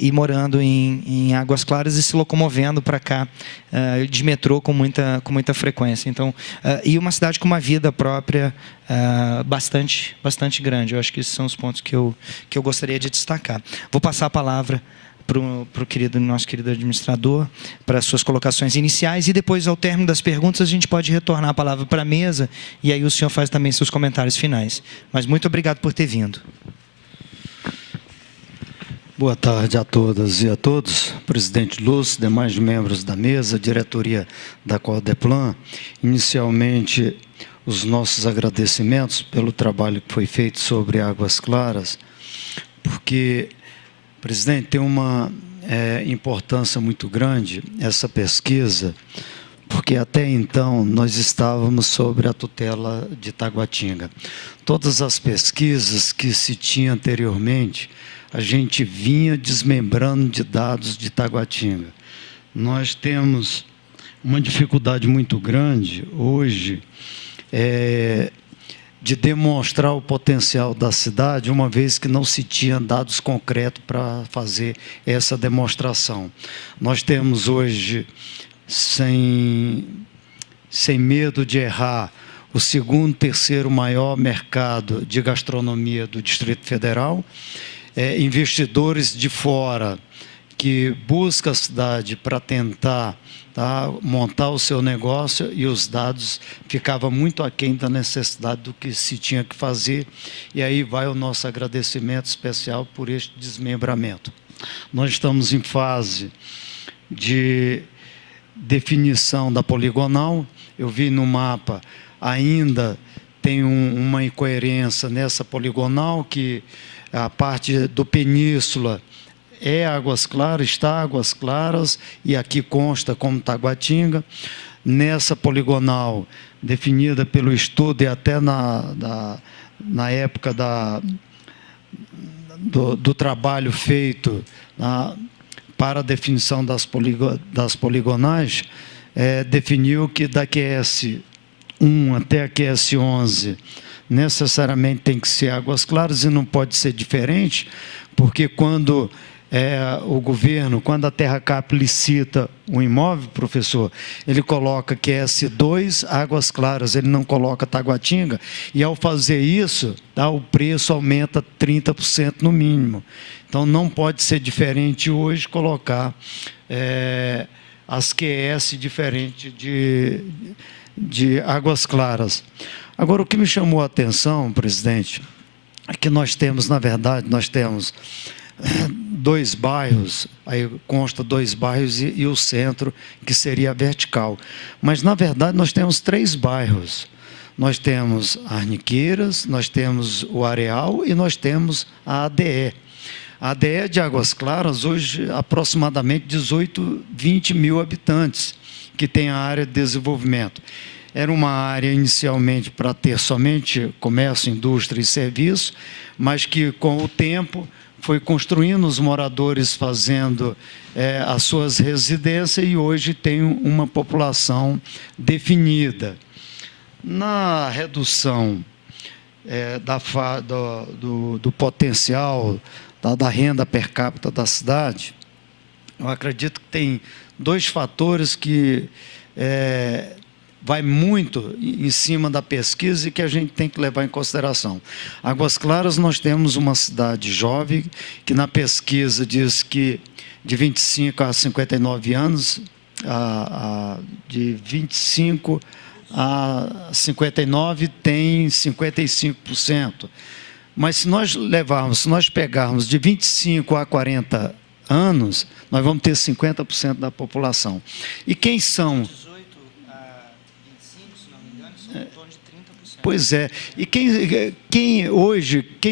e morando em Águas Claras e se locomovendo para cá de metrô com muita frequência. Então, e uma cidade com uma vida própria bastante grande. Eu acho que esses são os pontos que eu gostaria de destacar. Vou passar a palavra para o nosso querido administrador, para as suas colocações iniciais, e depois, ao término das perguntas, a gente pode retornar a palavra para a mesa, e aí o senhor faz também seus comentários finais. Mas muito obrigado por ter vindo. Boa tarde a todas e a todos. Presidente Lúcio, demais membros da mesa, diretoria da Codeplan. Inicialmente, os nossos agradecimentos pelo trabalho que foi feito sobre Águas Claras, porque, presidente, tem uma importância muito grande essa pesquisa, porque até então nós estávamos sobre a tutela de Taguatinga. Todas as pesquisas que se tinha anteriormente, a gente vinha desmembrando de dados de Taguatinga. Nós temos uma dificuldade muito grande hoje de demonstrar o potencial da cidade, uma vez que não se tinha dados concretos para fazer essa demonstração. Nós temos hoje, sem medo de errar, o segundo, terceiro maior mercado de gastronomia do Distrito Federal, investidores de fora que buscam a cidade para tentar montar o seu negócio, e os dados ficavam muito aquém da necessidade do que se tinha que fazer, e aí vai o nosso agradecimento especial por este desmembramento. Nós estamos em fase de definição da poligonal. Eu vi no mapa, ainda tem uma incoerência nessa poligonal, que a parte do Península Águas Claras, está Águas Claras, e aqui consta como Taguatinga. Nessa poligonal, definida pelo estudo, e até na época do trabalho feito para a definição das poligonais, definiu que da QS1 até a QS11, necessariamente tem que ser Águas Claras, e não pode ser diferente, porque quando o governo, quando a Terracap licita um imóvel, professor, ele coloca QS2 Águas Claras, ele não coloca Taguatinga, e ao fazer isso, o preço aumenta 30% no mínimo. Então, não pode ser diferente hoje colocar as QS diferente de Águas Claras. Agora, o que me chamou a atenção, presidente, é que nós temos, na verdade, nós temos 2 bairros, aí consta 2 bairros e o centro, que seria a vertical. Mas, na verdade, nós temos 3 bairros. Nós temos Arniqueiras, nós temos o Areal e nós temos a ADE. A ADE de Águas Claras, hoje, aproximadamente 18, 20 mil habitantes, que tem a área de desenvolvimento. Era uma área inicialmente para ter somente comércio, indústria e serviço, mas que com o tempo foi construindo, os moradores fazendo as suas residências, e hoje tem uma população definida. Na redução do potencial da renda per capita da cidade, eu acredito que tem 2 fatores que vai muito em cima da pesquisa e que a gente tem que levar em consideração. Águas Claras, nós temos uma cidade jovem, que na pesquisa diz que de 25 a 59 anos, de 25 a 59 tem 55%. Mas se nós pegarmos de 25 a 40 anos, nós vamos ter 50% da população. E quem são? 18 a 25, se não me engano, são em torno de 30%. Pois é. E quem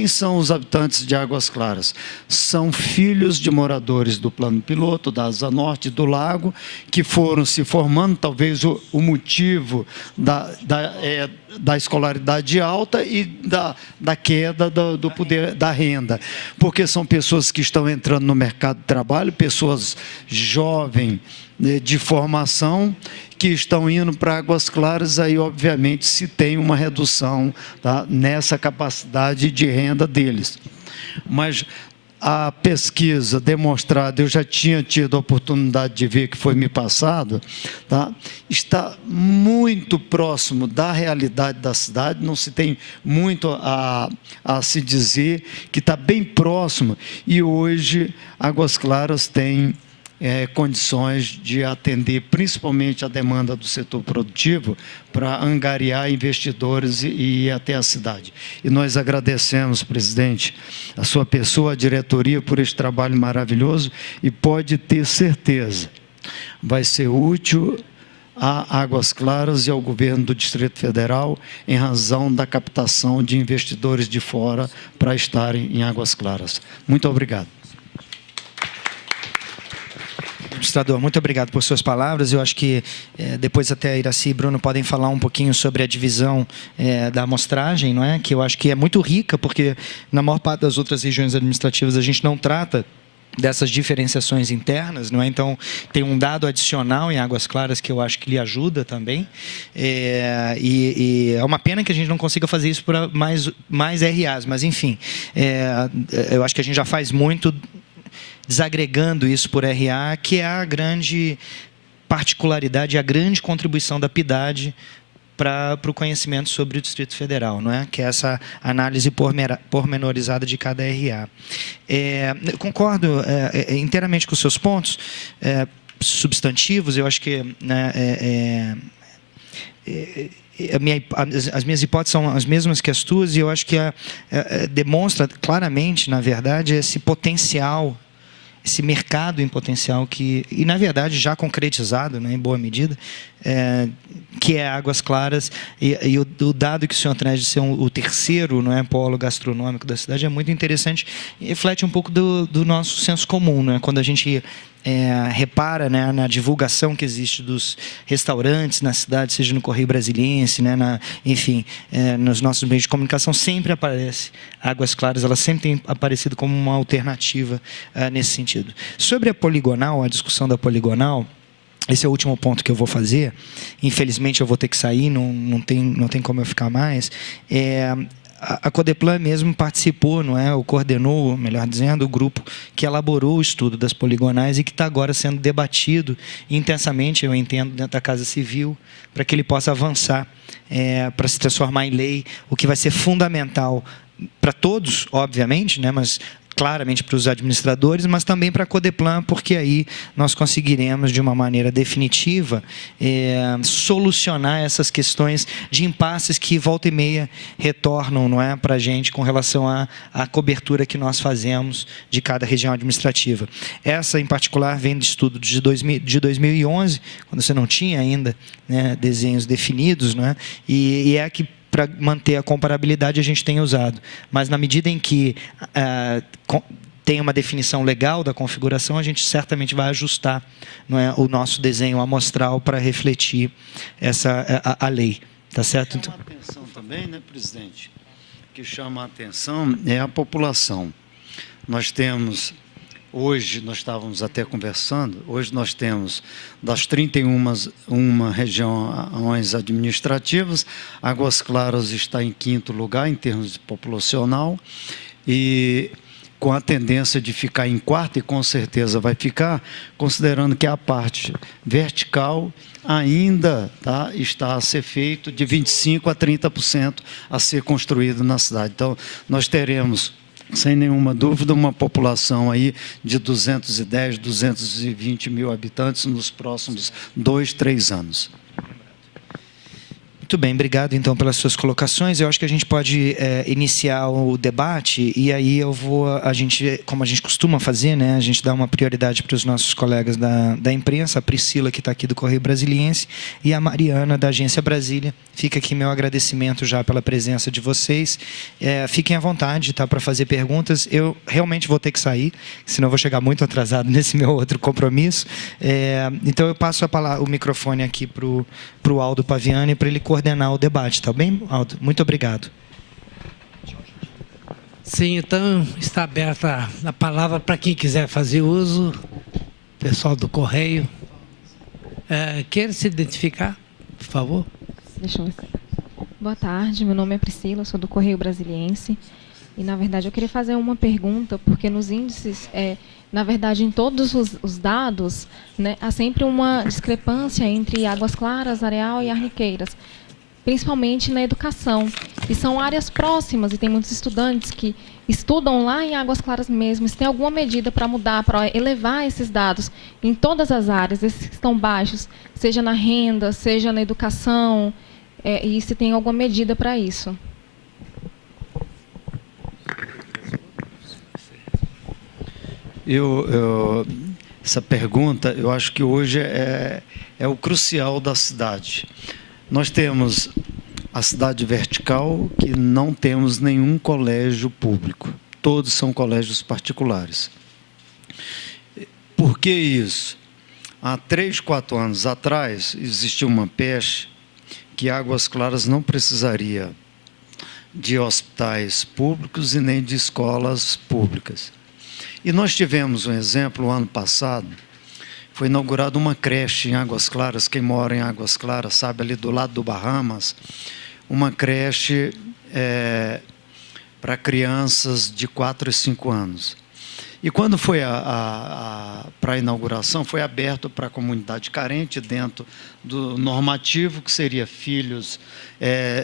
são os habitantes de Águas Claras? São filhos de moradores do Plano Piloto, da Asa Norte, do Lago, que foram se formando, talvez o motivo da escolaridade alta e da queda do poder da renda, porque são pessoas que estão entrando no mercado de trabalho, pessoas jovens, de formação, que estão indo para Águas Claras, aí obviamente se tem uma redução, tá, nessa capacidade de renda deles. Mas a pesquisa demonstrada, eu já tinha tido a oportunidade de ver, que foi me passado, tá, está muito próximo da realidade da cidade, não se tem muito a se dizer, que está bem próximo, e hoje Águas Claras tem condições de atender principalmente a demanda do setor produtivo para angariar investidores e ir até a cidade. E nós agradecemos, presidente, a sua pessoa, a diretoria, por esse trabalho maravilhoso, e pode ter certeza, vai ser útil a Águas Claras e ao governo do Distrito Federal em razão da captação de investidores de fora para estarem em Águas Claras. Muito obrigado. Administrador, muito obrigado por suas palavras. Eu acho que depois até Iraci e Bruno podem falar um pouquinho sobre a divisão da amostragem, não é? Que eu acho que é muito rica, porque na maior parte das outras regiões administrativas a gente não trata dessas diferenciações internas, não é? Então, tem um dado adicional em Águas Claras que eu acho que lhe ajuda também, e é uma pena que a gente não consiga fazer isso para mais RAs, mas, enfim, eu acho que a gente já faz muito desagregando isso por RA, que é a grande particularidade, a grande contribuição da PIDAD para o conhecimento sobre o Distrito Federal, não é? Que é essa análise pormenorizada de cada RA. Eu concordo inteiramente com os seus pontos substantivos. Eu acho que, né, as minhas hipóteses são as mesmas que as tuas, e eu acho que demonstra claramente, na verdade, esse potencial, esse mercado em potencial e na verdade já concretizado, né, em boa medida, que é Águas Claras, e o dado que o senhor traz de ser o terceiro, não é, polo gastronômico da cidade é muito interessante, e reflete um pouco do nosso senso comum, né, quando a gente repara, né, na divulgação que existe dos restaurantes na cidade, seja no Correio Brasiliense, né, enfim, nos nossos meios de comunicação, sempre aparece Águas Claras, ela sempre tem aparecido como uma alternativa nesse sentido. Sobre a poligonal, a discussão da poligonal, esse é o último ponto que eu vou fazer. Infelizmente, eu vou ter que sair, não tem como eu ficar mais. A Codeplan mesmo participou, não é, ou coordenou, melhor dizendo, o grupo que elaborou o estudo das poligonais e que está agora sendo debatido intensamente, eu entendo, dentro da Casa Civil, para que ele possa avançar, para se transformar em lei, o que vai ser fundamental para todos, obviamente, né, mas claramente para os administradores, mas também para a Codeplan, porque aí nós conseguiremos, de uma maneira definitiva, solucionar essas questões de impasses que, volta e meia, retornam, não é, para a gente com relação à cobertura que nós fazemos de cada região administrativa. Essa, em particular, vem de estudo de 2011, quando você não tinha ainda, né, desenhos definidos, não é? E é que, para manter a comparabilidade, a gente tem usado. Mas, na medida em que tem uma definição legal da configuração, a gente certamente vai ajustar, não é, o nosso desenho amostral para refletir a lei. Tá certo? Chama a atenção também, né, presidente? O que chama a atenção é a população. Nós temos... Hoje, nós estávamos até conversando, hoje nós temos, das 31 regiões administrativas, Águas Claras está em 5º lugar em termos de populacional, e com a tendência de ficar em 4º, e com certeza vai ficar, considerando que a parte vertical ainda está a ser feito de 25% a 30% a ser construído na cidade. Então, nós teremos, sem nenhuma dúvida, uma população aí de 210, 220 mil habitantes nos próximos 2, 3 anos. Muito bem, obrigado então pelas suas colocações. Eu acho que a gente pode iniciar o debate, e aí como a gente costuma fazer, né, a gente dá uma prioridade para os nossos colegas da imprensa, a Priscila, que está aqui do Correio Brasiliense, e a Mariana, da Agência Brasília. Fica aqui meu agradecimento já pela presença de vocês. Fiquem à vontade, tá, para fazer perguntas. Eu realmente vou ter que sair, senão eu vou chegar muito atrasado nesse meu outro compromisso. Então, eu passo o microfone aqui para o Aldo Paviani, para ele coordenar o debate, tá bem, Aldo? Muito obrigado. Sim, então está aberta a palavra para quem quiser fazer uso, pessoal do Correio. Quer se identificar, por favor? Deixa eu ver. Boa tarde, meu nome é Priscila, sou do Correio Brasiliense. E, na verdade, eu queria fazer uma pergunta, porque nos índices, na verdade, em todos os dados, né, há sempre uma discrepância entre Águas Claras, Areal e Arniqueiras, principalmente na educação. E são áreas próximas, e tem muitos estudantes que estudam lá em Águas Claras mesmo. Se tem alguma medida para mudar, para elevar esses dados em todas as áreas, esses que estão baixos, seja na renda, seja na educação, e se tem alguma medida para isso? Essa pergunta, eu acho que hoje é o crucial da cidade. Nós temos a cidade vertical, que não temos nenhum colégio público. Todos são colégios particulares. Por que isso? Há 3, 4 anos atrás, existiu uma pecha que Águas Claras não precisaria de hospitais públicos e nem de escolas públicas. E nós tivemos um exemplo, o ano passado, foi inaugurada uma creche em Águas Claras. Quem mora em Águas Claras sabe, ali do lado do Bahamas, uma creche para crianças de 4 e 5 anos. E quando foi para a inauguração, foi aberto para a comunidade carente, dentro do normativo, que seria filhos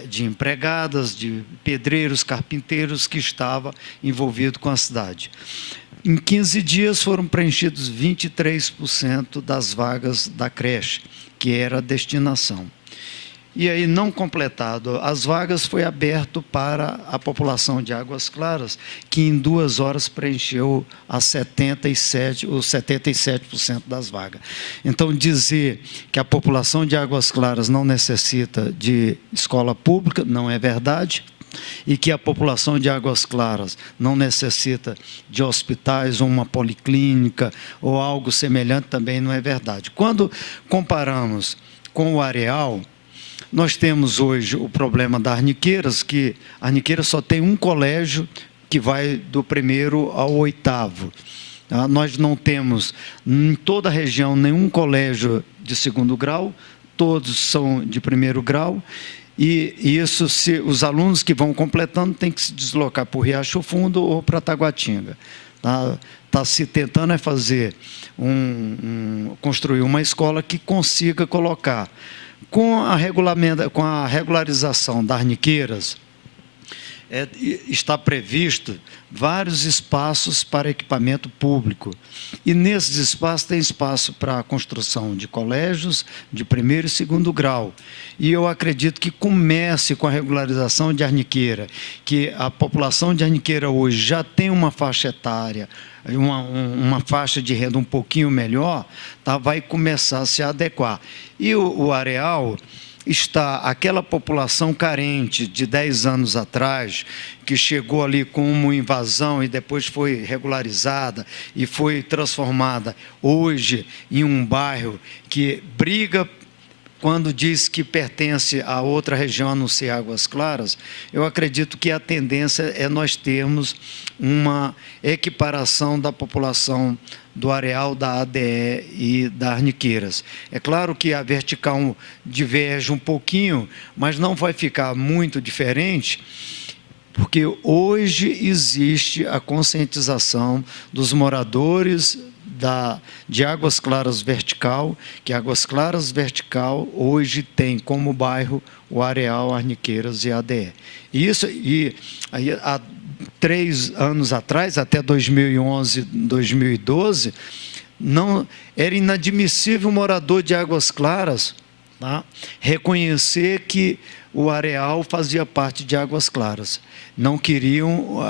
de empregadas, de pedreiros, carpinteiros, que estava envolvido com a cidade. Em 15 dias foram preenchidos 23% das vagas da creche, que era a destinação. E aí, não completado as vagas, foi aberto para a população de Águas Claras, que em 2 horas preencheu os 77% das vagas. Então, dizer que a população de Águas Claras não necessita de escola pública não é verdade, e que a população de Águas Claras não necessita de hospitais ou uma policlínica ou algo semelhante também não é verdade. Quando comparamos com o Areal, nós temos hoje o problema da Arniqueiras, que a Arniqueiras só tem um colégio que vai do 1º ao 8º. Nós não temos em toda a região nenhum colégio de 2º grau, todos são de 1º grau. E isso, se os alunos que vão completando têm que se deslocar para o Riacho Fundo ou para Taguatinga. Está se tentando fazer construir uma escola que consiga colocar, com a regularização das Arniqueiras, está previsto vários espaços para equipamento público. E nesses espaços tem espaço para a construção de colégios de 1º e 2º grau. E eu acredito que comece com a regularização de Arniqueira, que a população de Arniqueira hoje já tem uma faixa etária, uma faixa de renda um pouquinho melhor, vai começar a se adequar. E o Areal está aquela população carente de 10 anos atrás, que chegou ali com uma invasão e depois foi regularizada e foi transformada hoje em um bairro que briga quando diz que pertence a outra região, a não ser Águas Claras. Eu acredito que a tendência é nós termos uma equiparação da população do Areal, da ADE e da Arniqueiras. É claro que a vertical diverge um pouquinho, mas não vai ficar muito diferente, porque hoje existe a conscientização dos moradores de Águas Claras Vertical, que Águas Claras Vertical hoje tem como bairro o Areal, Arniqueiras e ADE. E aí, há 3 anos atrás, até 2011, 2012, não, era inadmissível o morador de Águas Claras reconhecer que o Areal fazia parte de Águas Claras. Não queriam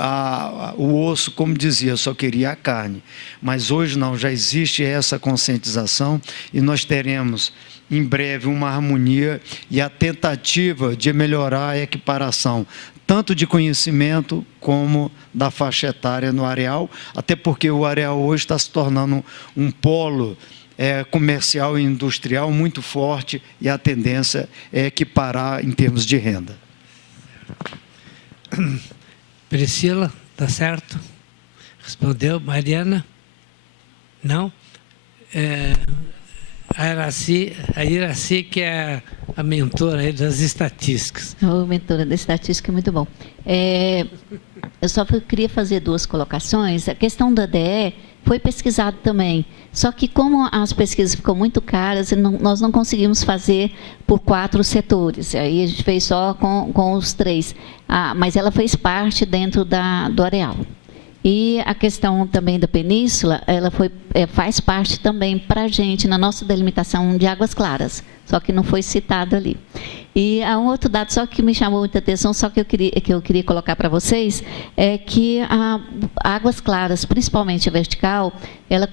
o osso, como dizia, só queria a carne. Mas hoje não, já existe essa conscientização e nós teremos em breve uma harmonia e a tentativa de melhorar a equiparação, tanto de conhecimento como da faixa etária no Areal, até porque o Areal hoje está se tornando um polo comercial e industrial muito forte e a tendência é equiparar em termos de renda. Priscila, está certo? Respondeu. Mariana? Não? A Iraci, que é a mentora aí das estatísticas. A mentora da estatística é muito bom. Eu só queria fazer 2 colocações. A questão do ADE foi pesquisado também. Só que como as pesquisas ficam muito caras, nós não conseguimos fazer por 4 setores. Aí a gente fez só com os 3. Mas ela fez parte dentro do areal. E a questão também da península, ela faz parte também para a gente, na nossa delimitação de Águas Claras, só que não foi citado ali. E há um outro dado só que me chamou muita atenção, só que eu queria colocar para vocês, é que a Águas Claras, principalmente a vertical, ela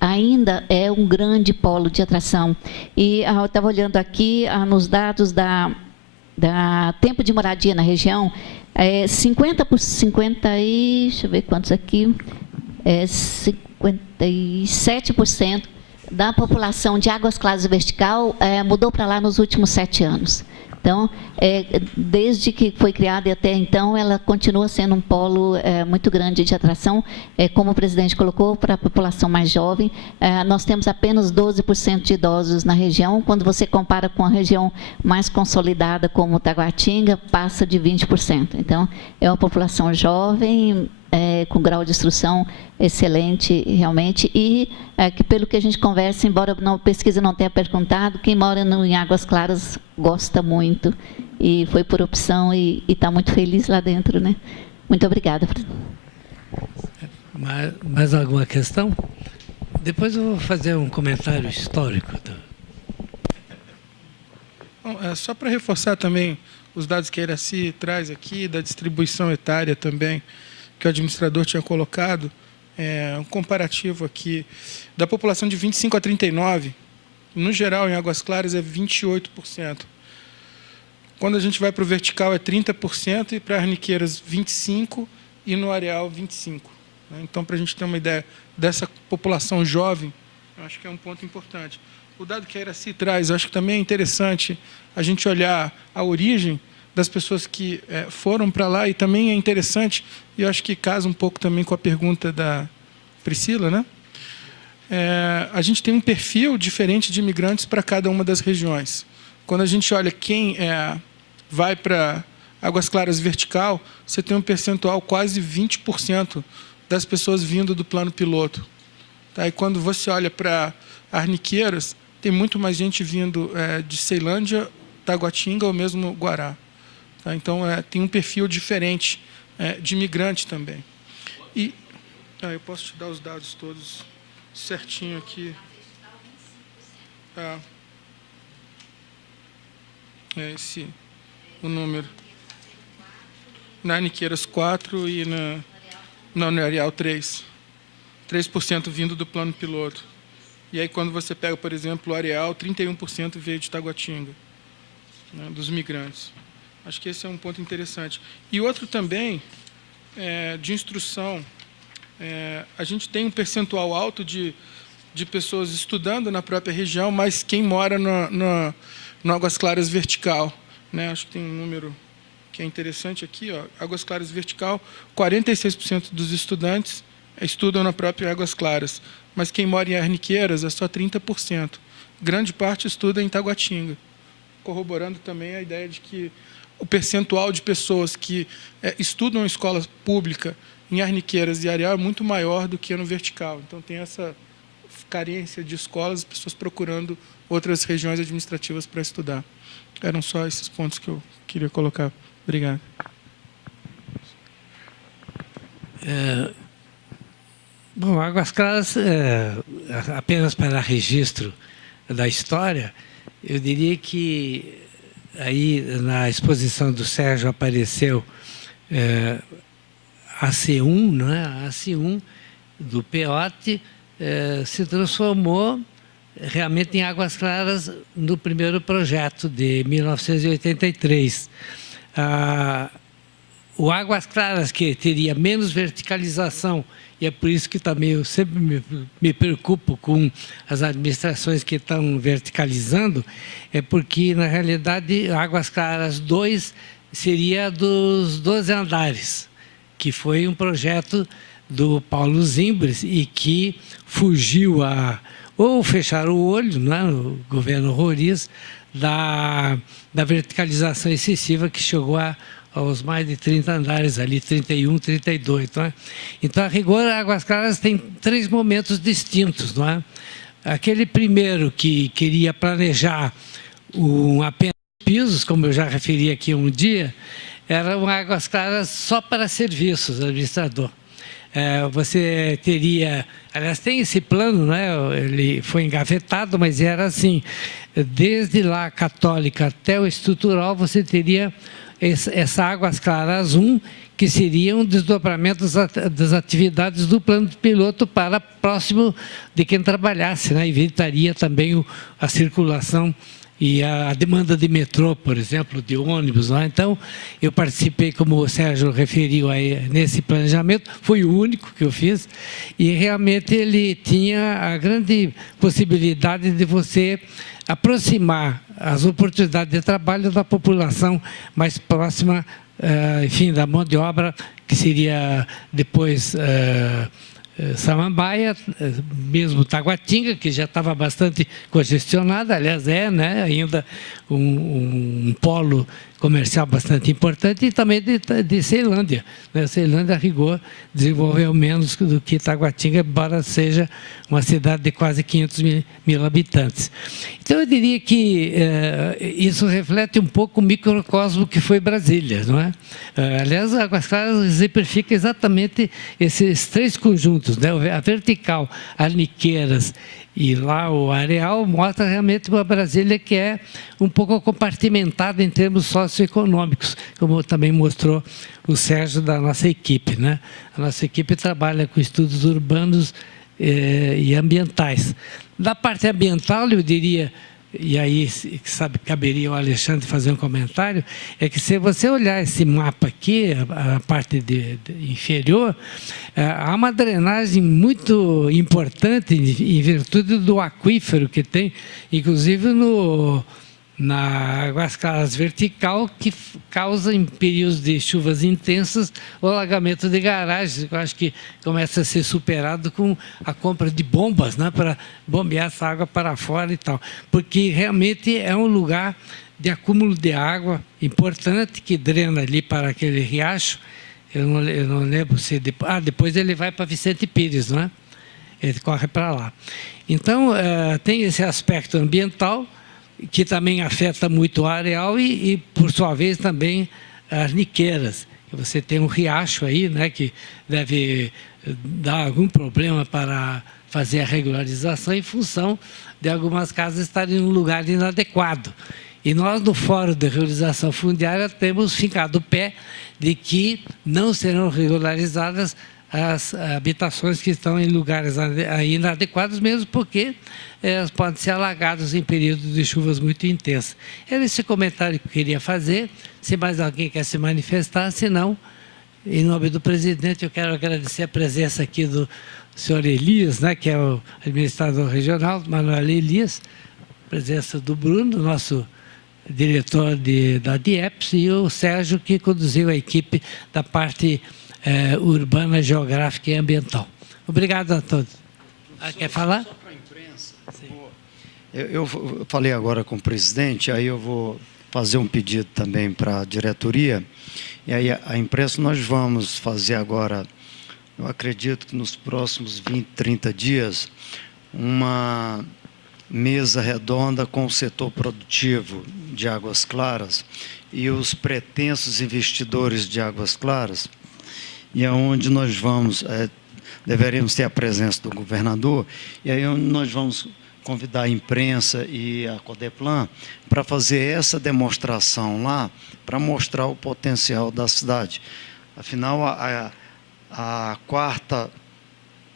ainda é um grande polo de atração. E eu estava olhando aqui nos dados da tempo de moradia na região, 50 e... deixa eu ver quantos aqui... 57% da população de Águas Claras e Vertical mudou para lá nos últimos 7 anos. Então, desde que foi criada e até então, ela continua sendo um polo muito grande de atração, como o presidente colocou, para a população mais jovem. Nós temos apenas 12% de idosos na região, quando você compara com a região mais consolidada, como Taguatinga, passa de 20%. Então, é uma população jovem, com grau de instrução excelente, realmente, e que, pelo que a gente conversa, embora a pesquisa não tenha perguntado, quem mora em Águas Claras gosta muito, e foi por opção, e está muito feliz lá dentro, né? Muito obrigada. Mais alguma questão? Depois eu vou fazer um comentário histórico. Bom, só para reforçar também os dados que a Iraci traz aqui, da distribuição etária também, que o administrador tinha colocado, um comparativo aqui, da população de 25 a 39, no geral, em Águas Claras, é 28%. Quando a gente vai para o vertical, é 30%, e para Arniqueiras, 25%, e no areal, 25%. Então, para a gente ter uma ideia dessa população jovem, eu acho que é um ponto importante. O dado que a Iraci traz, eu acho que também é interessante a gente olhar a origem das pessoas que foram para lá, e também é interessante, e eu acho que casa um pouco também com a pergunta da Priscila, né? A gente tem um perfil diferente de imigrantes para cada uma das regiões. Quando a gente olha quem vai para Águas Claras vertical, você tem um percentual quase 20% das pessoas vindo do plano piloto. Tá? E quando você olha para Arniqueiras, tem muito mais gente vindo de Ceilândia, Taguatinga ou mesmo Guará. Tá? Então, tem um perfil diferente de imigrante também. E eu posso te dar os dados todos certinho aqui. Esse o número. Na Arniqueiras, 4% e no areal, 3%. 3% vindo do plano piloto. E aí, quando você pega, por exemplo, o areal, 31% veio de Taguatinga, né, dos migrantes. Acho que esse é um ponto interessante. E outro também, de instrução, a gente tem um percentual alto de pessoas estudando na própria região, mas quem mora no Águas Claras vertical, né? Acho que tem um número que é interessante aqui, ó, Águas Claras vertical, 46% dos estudantes estudam na própria Águas Claras, mas quem mora em Arniqueiras é só 30%. Grande parte estuda em Taguatinga, corroborando também a ideia de que o percentual de pessoas que estudam em escola pública em Arniqueiras e Areal é muito maior do que no vertical. Então, tem essa carência de escolas, pessoas procurando outras regiões administrativas para estudar. Eram só esses pontos que eu queria colocar. Obrigado. Bom, Águas Claras, apenas para registro da história, eu diria que aí na exposição do Sérgio apareceu a C1, né? A C1 do PEOT se transformou realmente em Águas Claras no primeiro projeto de 1983. O Águas Claras, que teria menos verticalização, e é por isso que também eu sempre me preocupo com as administrações que estão verticalizando, é porque, na realidade, Águas Claras 2 seria dos 12 andares, que foi um projeto do Paulo Zimbres e que fugiu ou fecharam o olho, né, no governo Roriz, da verticalização excessiva que chegou aos mais de 30 andares, ali 31, 32. Não é? Então, a rigor, Águas Claras tem 3 momentos distintos. Não é? Aquele primeiro que queria planejar apenas pisos, como eu já referi aqui um dia, eram Águas Claras só para serviços, administrador. Você teria, aliás, tem esse plano, né? Ele foi engavetado, mas era assim, desde lá a Católica até o estrutural, você teria essa Águas Claras 1, que seria um desdobramento das atividades do plano de piloto para próximo de quem trabalhasse, né? Evitaria também a circulação e a demanda de metrô, por exemplo, de ônibus. Né? Então, eu participei, como o Sérgio referiu aí, nesse planejamento, foi o único que eu fiz, e realmente ele tinha a grande possibilidade de você aproximar as oportunidades de trabalho da população mais próxima, enfim, da mão de obra, que seria depois Samambaia, mesmo Taguatinga, que já estava bastante congestionada, aliás, né, ainda um polo comercial bastante importante, e também de Ceilândia. Né? Ceilândia, a rigor, desenvolveu menos do que Taguatinga, embora seja uma cidade de quase 500 mil habitantes. Então, eu diria que isso reflete um pouco o microcosmo que foi Brasília, não é? Aliás, Águas Claras exemplifica exatamente esses 3 conjuntos, né? A vertical, Arniqueiras e lá o areal, mostra realmente uma Brasília que é um pouco compartimentada em termos socioeconômicos, como também mostrou o Sérgio da nossa equipe. Né? A nossa equipe trabalha com estudos urbanos e ambientais. Da parte ambiental, eu diria, e aí sabe, caberia ao Alexandre fazer um comentário, é que se você olhar esse mapa aqui, a parte inferior, há uma drenagem muito importante em virtude do aquífero que tem, inclusive na Águas Claras vertical, que causa, em períodos de chuvas intensas, o alagamento de garagens. Eu acho que começa a ser superado com a compra de bombas, né, para bombear essa água para fora e tal. Porque realmente é um lugar de acúmulo de água importante, que drena ali para aquele riacho. Eu não lembro se... depois ele vai para Vicente Pires, não é? Ele corre para lá. Então, tem esse aspecto ambiental, que também afeta muito o areal e, por sua vez, também as niqueiras. Você tem um riacho aí, né, que deve dar algum problema para fazer a regularização em função de algumas casas estarem em um lugar inadequado. E nós, no Fórum de Regularização Fundiária, temos fincado o pé de que não serão regularizadas as habitações que estão em lugares inadequados, mesmo porque elas podem ser alagadas em períodos de chuvas muito intensas. Era esse comentário que eu queria fazer. Se mais alguém quer se manifestar, se não, em nome do presidente, eu quero agradecer a presença aqui do senhor Elias, né, que é o administrador regional, Manuel Elias, a presença do Bruno, nosso diretor da DIEPS, e o Sérgio, que conduziu a equipe da parte urbana, geográfica e ambiental. Obrigado a todos. Quer falar? Só para a imprensa. Eu falei agora com o presidente, aí eu vou fazer um pedido também para a diretoria, e aí a imprensa nós vamos fazer agora, eu acredito que nos próximos 20, 30 dias, uma mesa redonda com o setor produtivo de Águas Claras e os pretensos investidores de Águas Claras, e é onde nós vamos, deveremos ter a presença do governador, e aí nós vamos convidar a imprensa e a Codeplan para fazer essa demonstração lá, para mostrar o potencial da cidade. Afinal, a 4ª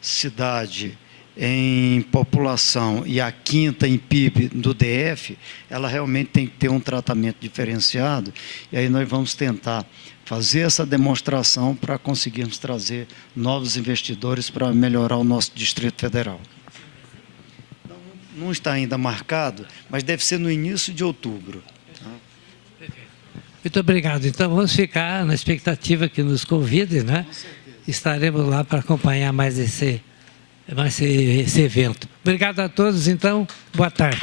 cidade em população e a 5ª em PIB do DF, ela realmente tem que ter um tratamento diferenciado, e aí nós vamos tentar fazer essa demonstração para conseguirmos trazer novos investidores para melhorar o nosso Distrito Federal. Não está ainda marcado, mas deve ser no início de outubro. Muito obrigado. Então, vamos ficar na expectativa que nos convide, né? Estaremos lá para acompanhar mais vai ser esse evento. Obrigado a todos, então, boa tarde.